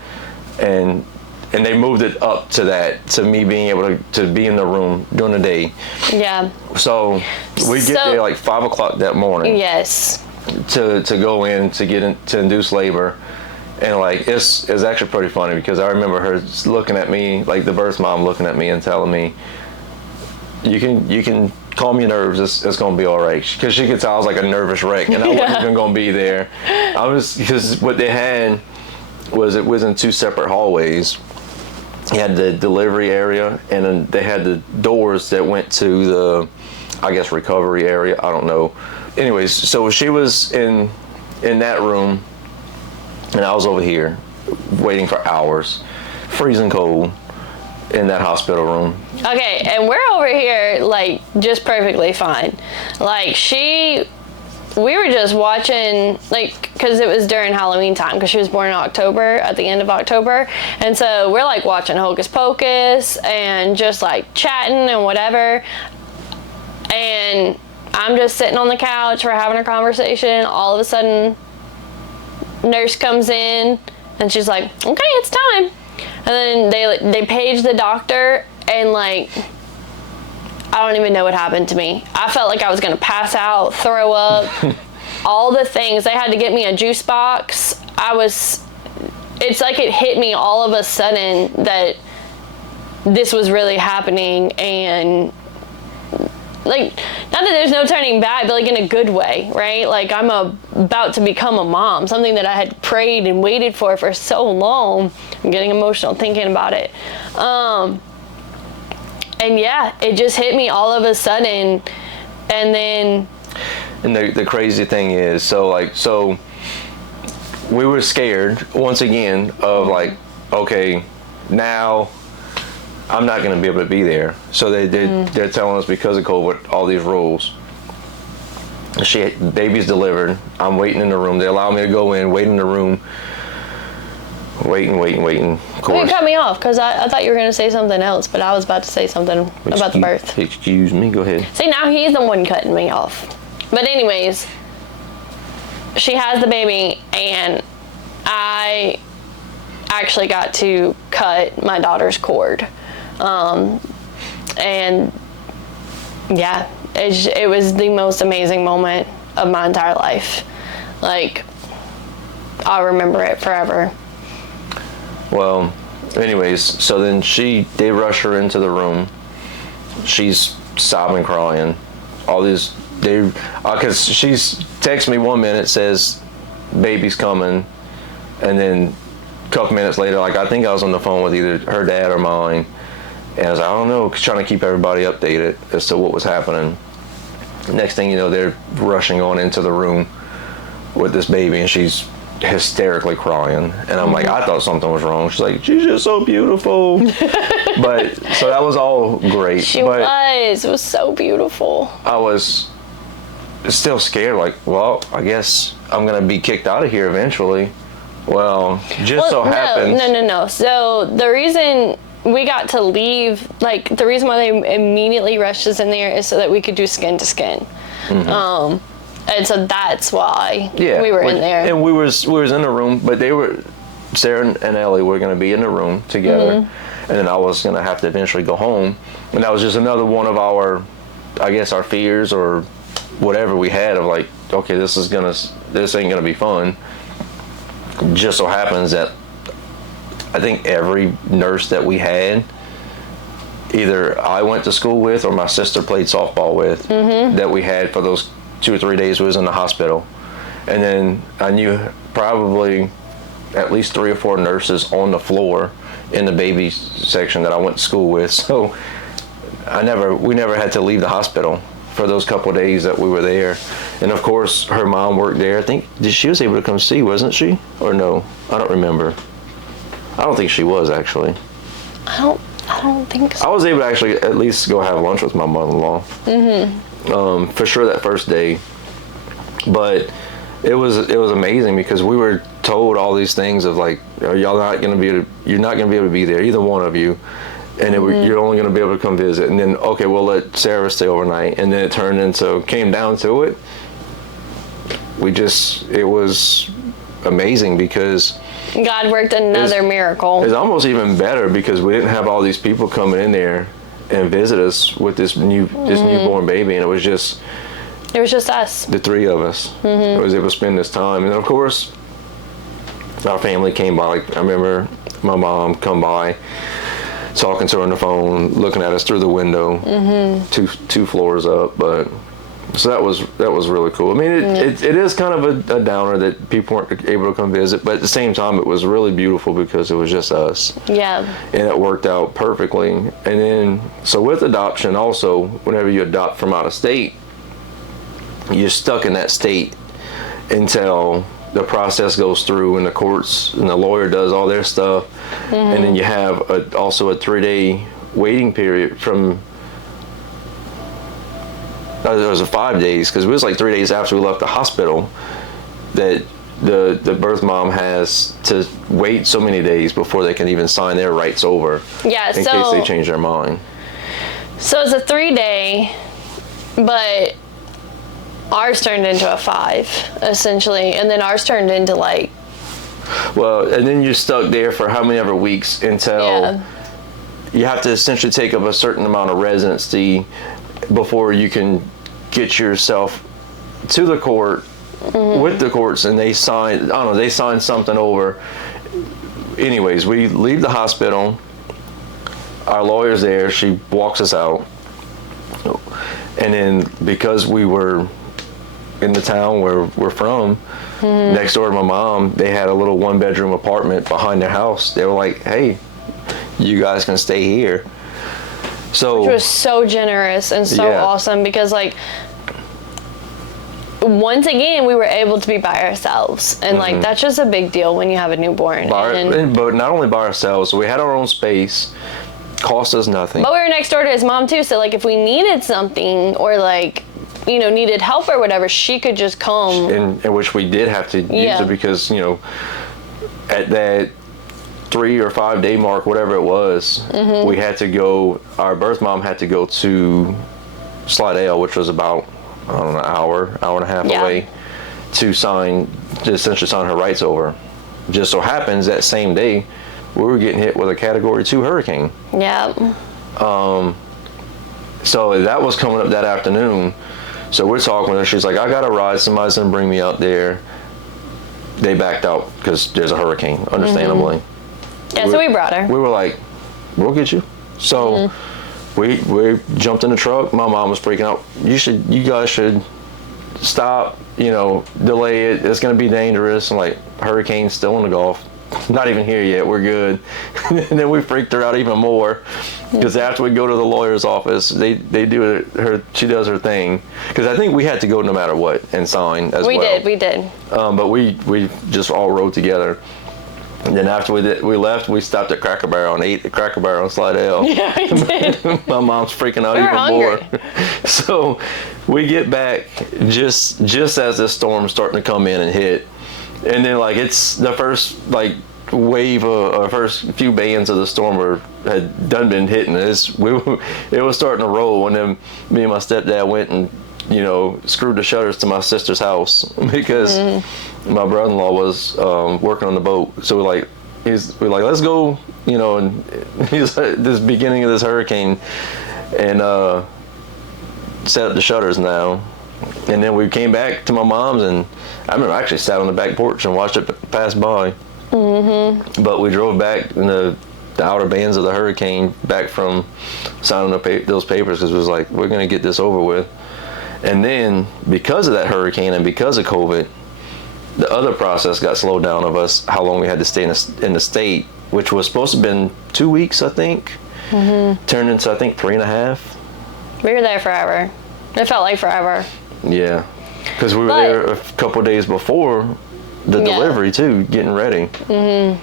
and they moved it up to me being able to be in the room during the day. Yeah. So we get there 5 o'clock that morning. Yes. To go in to induce labor. And it's actually pretty funny because I remember her looking at me, the birth mom looking at me and telling me, you can calm your nerves. It's going to be all right. Because she could tell I was like a nervous wreck, and I wasn't even going to be there. Because what they had was it was in 2 separate hallways. You had the delivery area, and then they had the doors that went to the, I guess, recovery area. I don't know. Anyways, so she was in that room, and I was over here waiting for hours, freezing cold in that hospital room. Okay, and we're over here like just perfectly fine. Like we were just watching, like, because it was during Halloween time, because she was born in October, at the end of October, and so we're like watching Hocus Pocus and just like chatting and whatever, and I'm just sitting on the couch, we're having a conversation, all of a sudden nurse comes in and she's like, okay, it's time. And then they page the doctor, and like, I don't even know what happened to me. I felt like I was gonna pass out, throw up, all the things. They had to get me a juice box. It's like it hit me all of a sudden that this was really happening, and like, not that there's no turning back, but like in a good way, right? Like, I'm about to become a mom, something that I had prayed and waited for so long. I'm getting emotional thinking about it. And yeah, it just hit me all of a sudden, and then... And the crazy thing is, so we were scared, once again, of like, okay, now I'm not going to be able to be there. So they're telling us, because of COVID, all these rules. Baby's delivered. I'm waiting in the room. They allow me to go in, wait in the room. Waiting. Of course. You cut me off, because I thought you were going to say something else, but I was about to say something about the birth. Excuse me, go ahead. See, now he's the one cutting me off. But anyways, she has the baby, and I actually got to cut my daughter's cord. And yeah, it was the most amazing moment of my entire life. Like, I'll remember it forever. Well, anyways, so then they rush her into the room. She's sobbing, crying. All these, because she's texts me 1 minute, says baby's coming, and then a couple minutes later, like, I think I was on the phone with either her dad or mine, and I was like, I don't know, trying to keep everybody updated as to what was happening. Next thing you know, they're rushing on into the room with this baby, and she's hysterically crying, and I'm like, I thought something was wrong. She's like, she's just so beautiful. But so that was all great. It was so beautiful. I was still scared, like, well, I guess I'm gonna be kicked out of here eventually. Well, happens. No. So the reason we got to leave, like, the reason why they immediately rushed us in there is so that we could do skin to skin. And so that's why we were in there. And we was in the room, but Sarah and Ellie were going to be in the room together. And then I was going to have to eventually go home. And that was just another one of our, I guess, our fears or whatever we had of like, okay, this ain't going to be fun. Just so happens that I think every nurse that we had, either I went to school with or my sister played softball with, that we had for those 2 or 3 days was in the hospital. And then I knew probably at least 3 or 4 nurses on the floor in the baby section that I went to school with. So we never had to leave the hospital for those couple of days that we were there. And of course, her mom worked there. I think she was able to come see, wasn't she? Or no? I don't remember. I don't think she was, actually. I don't think so. I was able to actually at least go have lunch with my mother-in-law. For sure that first day. But it was amazing because we were told all these things of like, you're not going to be able to be there, either one of you. And you're only going to be able to come visit. And then, okay, we'll let Sarah stay overnight. And then it came down to it. It was amazing because God worked another miracle. It's almost even better because we didn't have all these people coming in there and visit us with this newborn baby, and it was just us, the 3 of us. I was able to spend this time. And then of course our family came by. Like, I remember my mom come by talking to her on the phone, looking at us through the window, two floors up. But so that was really cool. I mean, it is kind of a downer that people weren't able to come visit, but at the same time, it was really beautiful because it was just us. Yeah. And it worked out perfectly. And then, so with adoption, also, whenever you adopt from out of state, you're stuck in that state until the process goes through and the courts and the lawyer does all their stuff. And then you have also a 3-day waiting period from. There was 5 days because it was like 3 days after we left the hospital that the birth mom has to wait so many days before they can even sign their rights over. Yeah, in case they change their mind. So it's a 3-day, but ours turned into a 5 essentially, and then ours turned into like. Well, and then you're stuck there for how many ever weeks until you have to essentially take up a certain amount of residency before you can get yourself to the court with the courts, and they sign something over. Anyways, we leave the hospital, our lawyer's there, she walks us out, and then because we were in the town where we're from, next door to my mom, they had a little 1-bedroom apartment behind their house. They were like, hey, you guys can stay here. So, which was so generous and so awesome because, like, once again, we were able to be by ourselves. And, like, that's just a big deal when you have a newborn. But not only by ourselves, so we had our own space, cost us nothing. But we were next door to his mom, too. So, like, if we needed something or, like, you know, needed help or whatever, she could just come. In which we did have to use it because, you know, at that 3 or 5 day mark, whatever it was, we had to go, our birth mom had to go to Slidell, which was about, I don't know, an hour and a half away, to essentially sign her rights over. Just so happens that same day, we were getting hit with a Category 2 hurricane. Yeah. So that was coming up that afternoon. So we're talking with her. She's like, I got a ride. Somebody's going to bring me up there. They backed out because there's a hurricane, understandably. Yeah, so we brought her. We were like, we'll get you. So we jumped in the truck. My mom was freaking out. You guys should stop, you know, delay it. It's going to be dangerous. And like, hurricane's still in the Gulf. Not even here yet. We're good. And then we freaked her out even more because after we go to the lawyer's office, they do she does her thing. Because I think we had to go no matter what and sign as well. We did. But we just all rode together. And then after we left, we stopped at Cracker Barrel and ate at Cracker Barrel in Slidell. Yeah, we did. My mom's freaking out even more. So we get back just as this storm's starting to come in and hit. And then, like, it's the first, like, wave or first few bands of the storm had done been hitting us. It was starting to roll, and then me and my stepdad went and, you know, screwed the shutters to my sister's house because my brother-in-law was working on the boat. So we're like, let's go, you know, and he's this beginning of this hurricane, and set up the shutters now. And then we came back to my mom's, and I remember I actually sat on the back porch and watched it pass by. But we drove back in the outer bands of the hurricane back from signing those papers because it was like, we're going to get this over with. And then because of that hurricane and because of COVID, the other process got slowed down of us, how long we had to stay in the state, which was supposed to have been 2 weeks, I think. Turned into, I think, 3.5. We were there forever. It felt like forever. Yeah, because we were there a couple of days before the delivery too, getting ready. And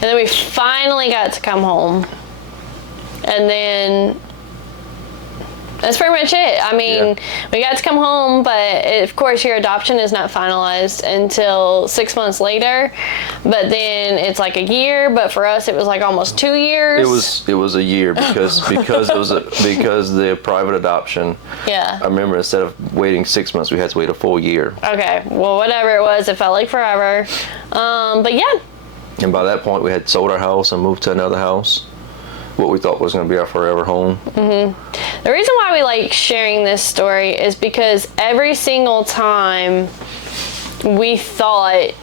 then we finally got to come home, and then that's pretty much it. I mean, we got to come home, but of course your adoption is not finalized until 6 months later. But then it's like a year. But for us, it was like almost 2 years. It was a year because the private adoption. Yeah. I remember instead of waiting 6 months, we had to wait a full year. Okay. Well, whatever it was, it felt like forever. But yeah. And by that point, we had sold our house and moved to another house. What we thought was going to be our forever home. The reason why we like sharing this story is because every single time we thought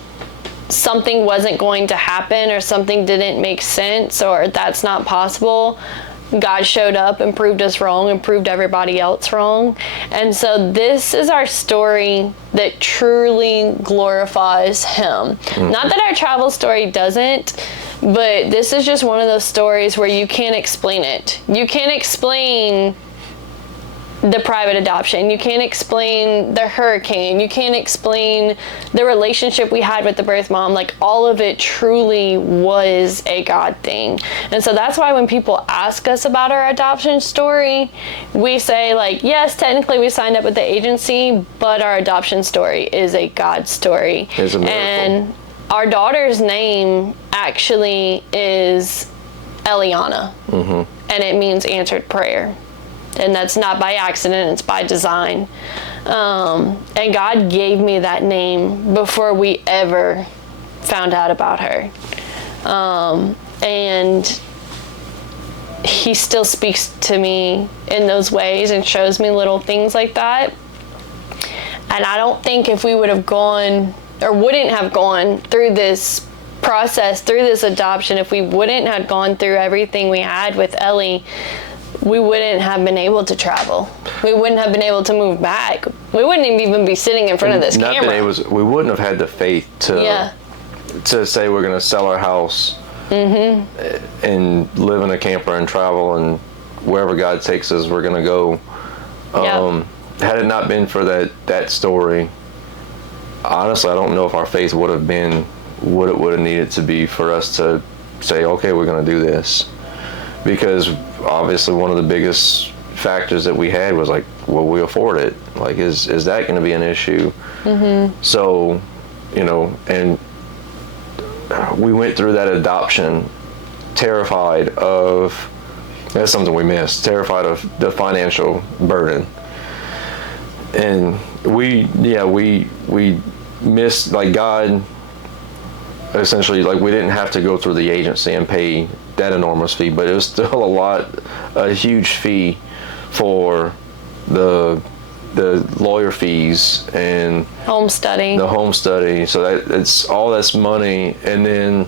something wasn't going to happen or something didn't make sense or that's not possible, God showed up and proved us wrong and proved everybody else wrong. And so this is our story that truly glorifies Him. Not that our travel story doesn't, but this is just one of those stories where you can't explain it. You can't explain the private adoption. You can't explain the hurricane. You can't explain the relationship we had with the birth mom. Like, all of it truly was a God thing. And so that's why when people ask us about our adoption story, we say, like, yes, technically we signed up with the agency, but our adoption story is a God story. It's a miracle. And our daughter's name actually is Eliana. And it means answered prayer. And that's not by accident, it's by design. And God gave me that name before we ever found out about her. And He still speaks to me in those ways and shows me little things like that. And I don't think if we would have gone or wouldn't have gone through this process, through this adoption, if we wouldn't have gone through everything we had with Ellie, we wouldn't have been able to travel. We wouldn't have been able to move back. We wouldn't even be sitting in front of this camera. We wouldn't have had the faith to say we're going to sell our house and live in a camper and travel, and wherever God takes us, we're going to go. Had it not been for that story, honestly, I don't know if our faith would have been what it would have needed to be for us to say, okay, we're going to do this. Because obviously one of the biggest factors that we had was like, will we afford it? Like, is that going to be an issue? So, and we went through that adoption terrified of, that's something we missed, terrified of the financial burden. And we missed, like, God essentially, like, we didn't have to go through the agency and pay that enormous fee, but it was still a huge fee for the lawyer fees and the home study. So it's all this money. And then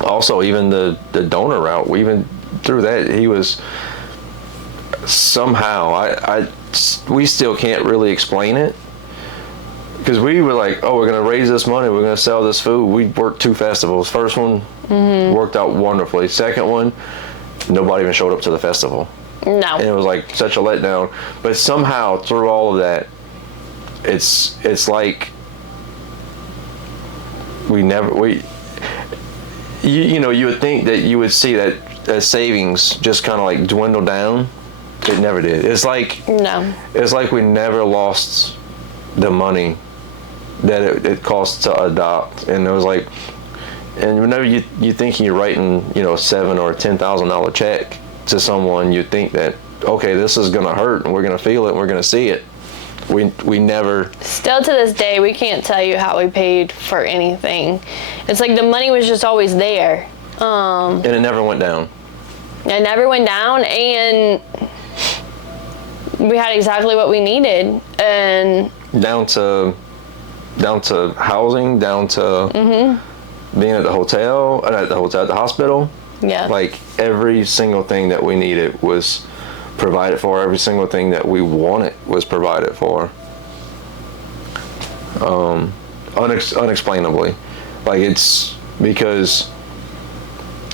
also even the donor route, we even through that, he was somehow, we still can't really explain it. Because we were like, oh, we're going to raise this money, we're going to sell this food. We worked 2 festivals. First one worked out wonderfully. Second one, nobody even showed up to the festival. No. And it was like such a letdown. But somehow through all of that, it's like you would think that you would see that savings just kind of like dwindle down. It never did. It's like we never lost the money that it costs to adopt. And it was like, and whenever you thinking you're writing, $7,000 or $10,000 check to someone, you think that, okay, this is gonna hurt and we're gonna feel it and we're gonna see it. We never. Still to this day, we can't tell you how we paid for anything. It's like the money was just always there. And it never went down. It never went down, and we had exactly what we needed. And down to housing, down to being at the hospital. Yeah. Like every single thing that we needed was provided for. Every single thing that we wanted was provided for. Unexplainably. Like, it's because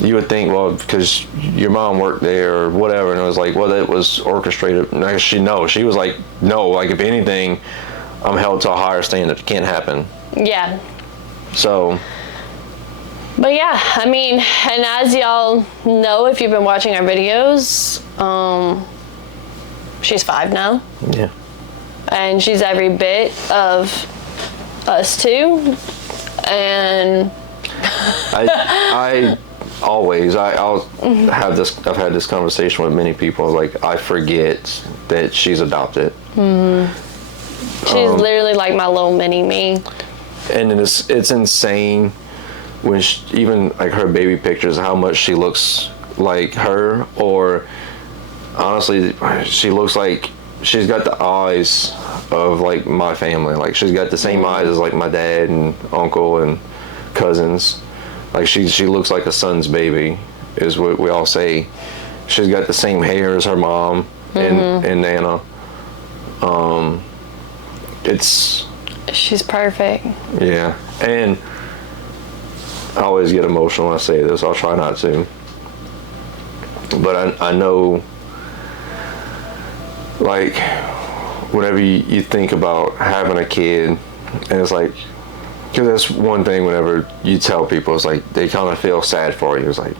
you would think, well, because your mom worked there or whatever, and it was like, well, it was orchestrated. And she was like, no, like, if anything, I'm held to a higher standard. It can't happen. Yeah. So. But yeah, I mean, and as y'all know, if you've been watching our videos, she's 5 now. Yeah. And she's every bit of us too. And I'll have this. I've had this conversation with many people. Like, I forget that she's adopted. Mm-hmm. She's literally like my little mini me. And it's insane when even like her baby pictures, how much she looks like her, or honestly, she looks like she's got the eyes of like my family. Like, she's got the same eyes as like my dad and uncle and cousins. Like she looks like a son's baby, is what we all say. She's got the same hair as her mom and Nana. She's perfect. Yeah, and I always get emotional when I say this. I'll try not to. But I know, like, whenever you think about having a kid, and it's like, because that's one thing whenever you tell people, it's like, they kind of feel sad for you. It's like,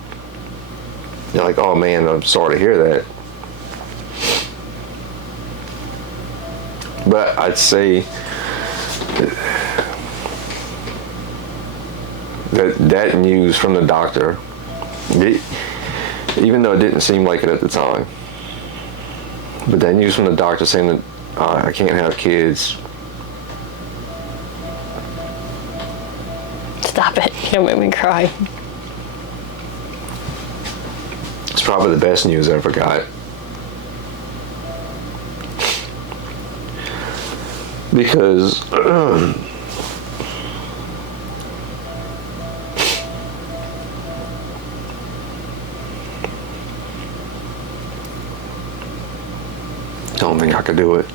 you're like, oh man, I'm sorry to hear that. But I'd say that news from the doctor, even though it didn't seem like it at the time, but that news from the doctor saying that I can't have kids. Stop it. You don't make me cry. It's probably the best news I ever got. Because don't think I could do it.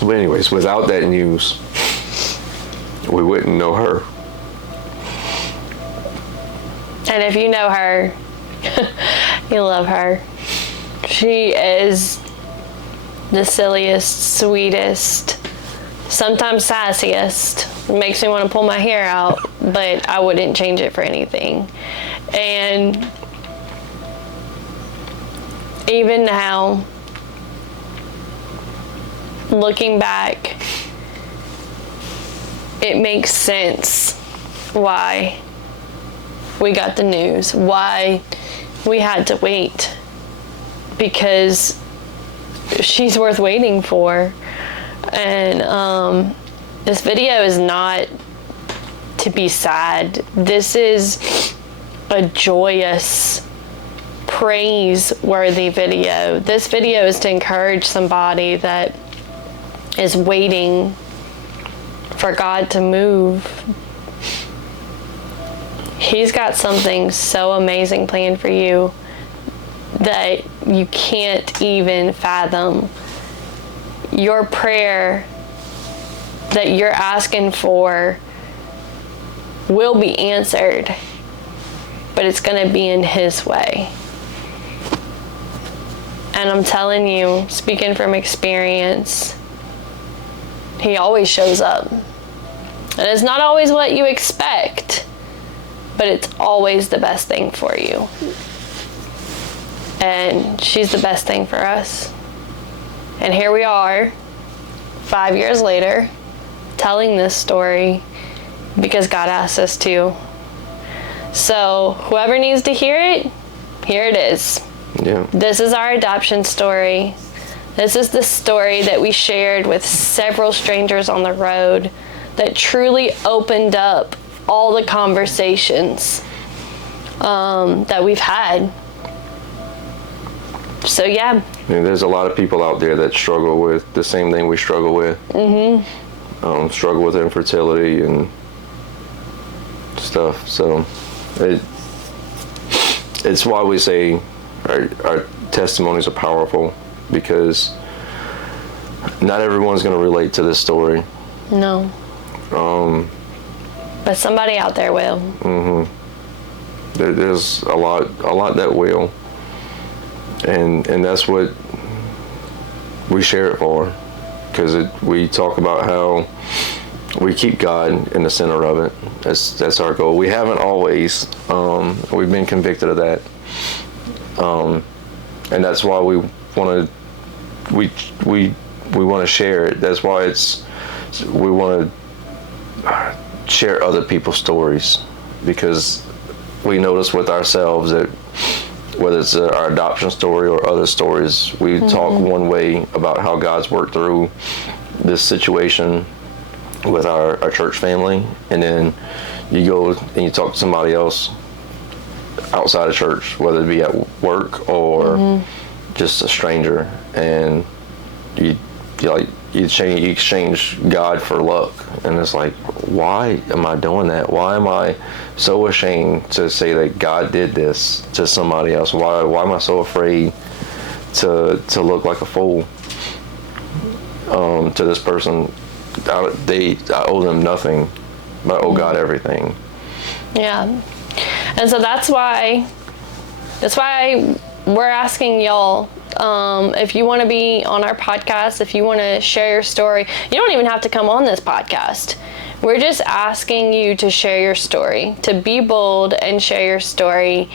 But anyways, without that news, we wouldn't know her. And if you know her, you love her. She is the silliest, sweetest, sometimes sassiest. It makes me want to pull my hair out, but I wouldn't change it for anything. And even now, looking back, it makes sense why we got the news, why we had to wait, because she's worth waiting for. And this video is not to be sad. This is a joyous, praise-worthy video. This video is to encourage somebody that is waiting for God to move. He's got something so amazing planned for you that you can't even fathom. Your prayer that you're asking for will be answered, but it's going to be in His way. And I'm telling you, speaking from experience, He always shows up. And it's not always what you expect, but it's always the best thing for you. And she's the best thing for us. And here we are, 5 years later, telling this story because God asked us to. So whoever needs to hear it, here it is. Yeah. This is our adoption story. This is the story that we shared with several strangers on the road that truly opened up all the conversations that we've had. So yeah. I mean, there's a lot of people out there that struggle with the same thing we struggle with. Struggle with infertility and stuff. So it's why we say our testimonies are powerful, because not everyone's going to relate to this story. No. But somebody out there will. There's a lot that will. And that's what we share it for, because we talk about how we keep God in the center of it. That's our goal. We haven't always. We've been convicted of that, and that's why we want to share it. That's why we want to share other people's stories, because we notice with ourselves that whether it's our adoption story or other stories, we talk one way about how God's worked through this situation with our church family, and then you go and you talk to somebody else outside of church, whether it be at work or just a stranger, and you you exchange God for luck, and it's like, why am I doing that? Why am I so ashamed to say that God did this to somebody else? Why am I so afraid to look like a fool to this person? I owe them nothing, but I owe God everything. Yeah. And so that's why we're asking y'all, if you want to be on our podcast, if you want to share your story, you don't even have to come on this podcast. We're just asking you to share your story, to be bold and share your story,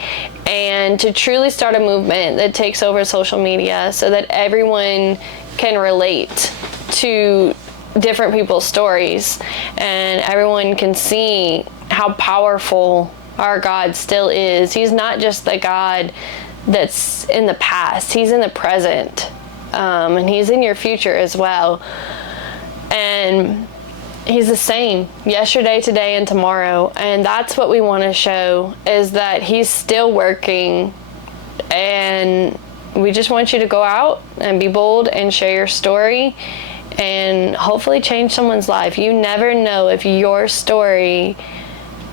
and to truly start a movement that takes over social media so that everyone can relate to different people's stories and everyone can see how powerful our God still is. He's not just the God that's in the past, he's in the present, and he's in your future as well. And he's the same yesterday, today, and tomorrow. And that's what we want to show, is that he's still working. And we just want you to go out and be bold and share your story and hopefully change someone's life. You never know if your story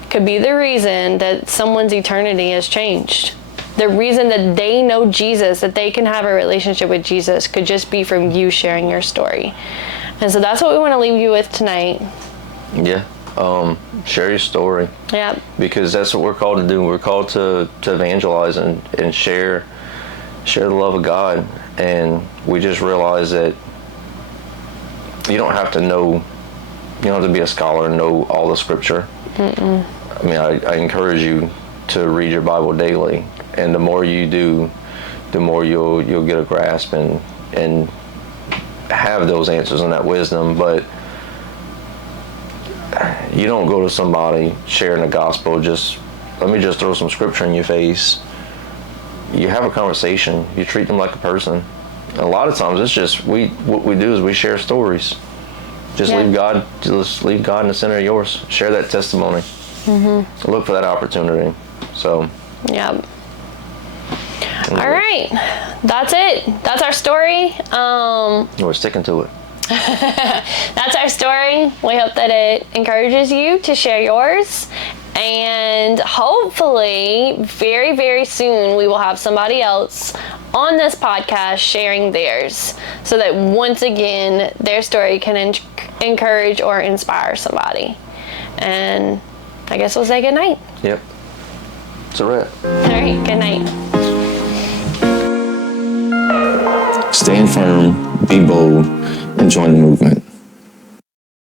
could be the reason that someone's eternity has changed. The reason that they know Jesus, that they can have a relationship with Jesus, could just be from you sharing your story. And so that's what we want to leave you with tonight. Yeah. Share your story. Yeah. Because that's what we're called to do. We're called to evangelize and share the love of God. And we just realize that you don't have to know, you don't have to be a scholar and know all the scripture. Mm-mm. I mean, I encourage you to read your Bible daily. And the more you do, the more you'll get a grasp and have those answers and that wisdom. But you don't go to somebody sharing the gospel, let me just throw some scripture in your face. You have a conversation. You treat them like a person. And a lot of times it's just, what we do is we share stories. Just leave God in the center of yours. Share that testimony. Mm-hmm. Look for that opportunity. So. Yep. All right, that's it. That's our story. We're sticking to it. That's our story. We hope that it encourages you to share yours. And hopefully, very, very soon, we will have somebody else on this podcast sharing theirs, so that once again, their story can encourage or inspire somebody. And I guess we'll say good night. Yep. It's a wrap. All right, good night. Stand firm, be bold, and join the movement.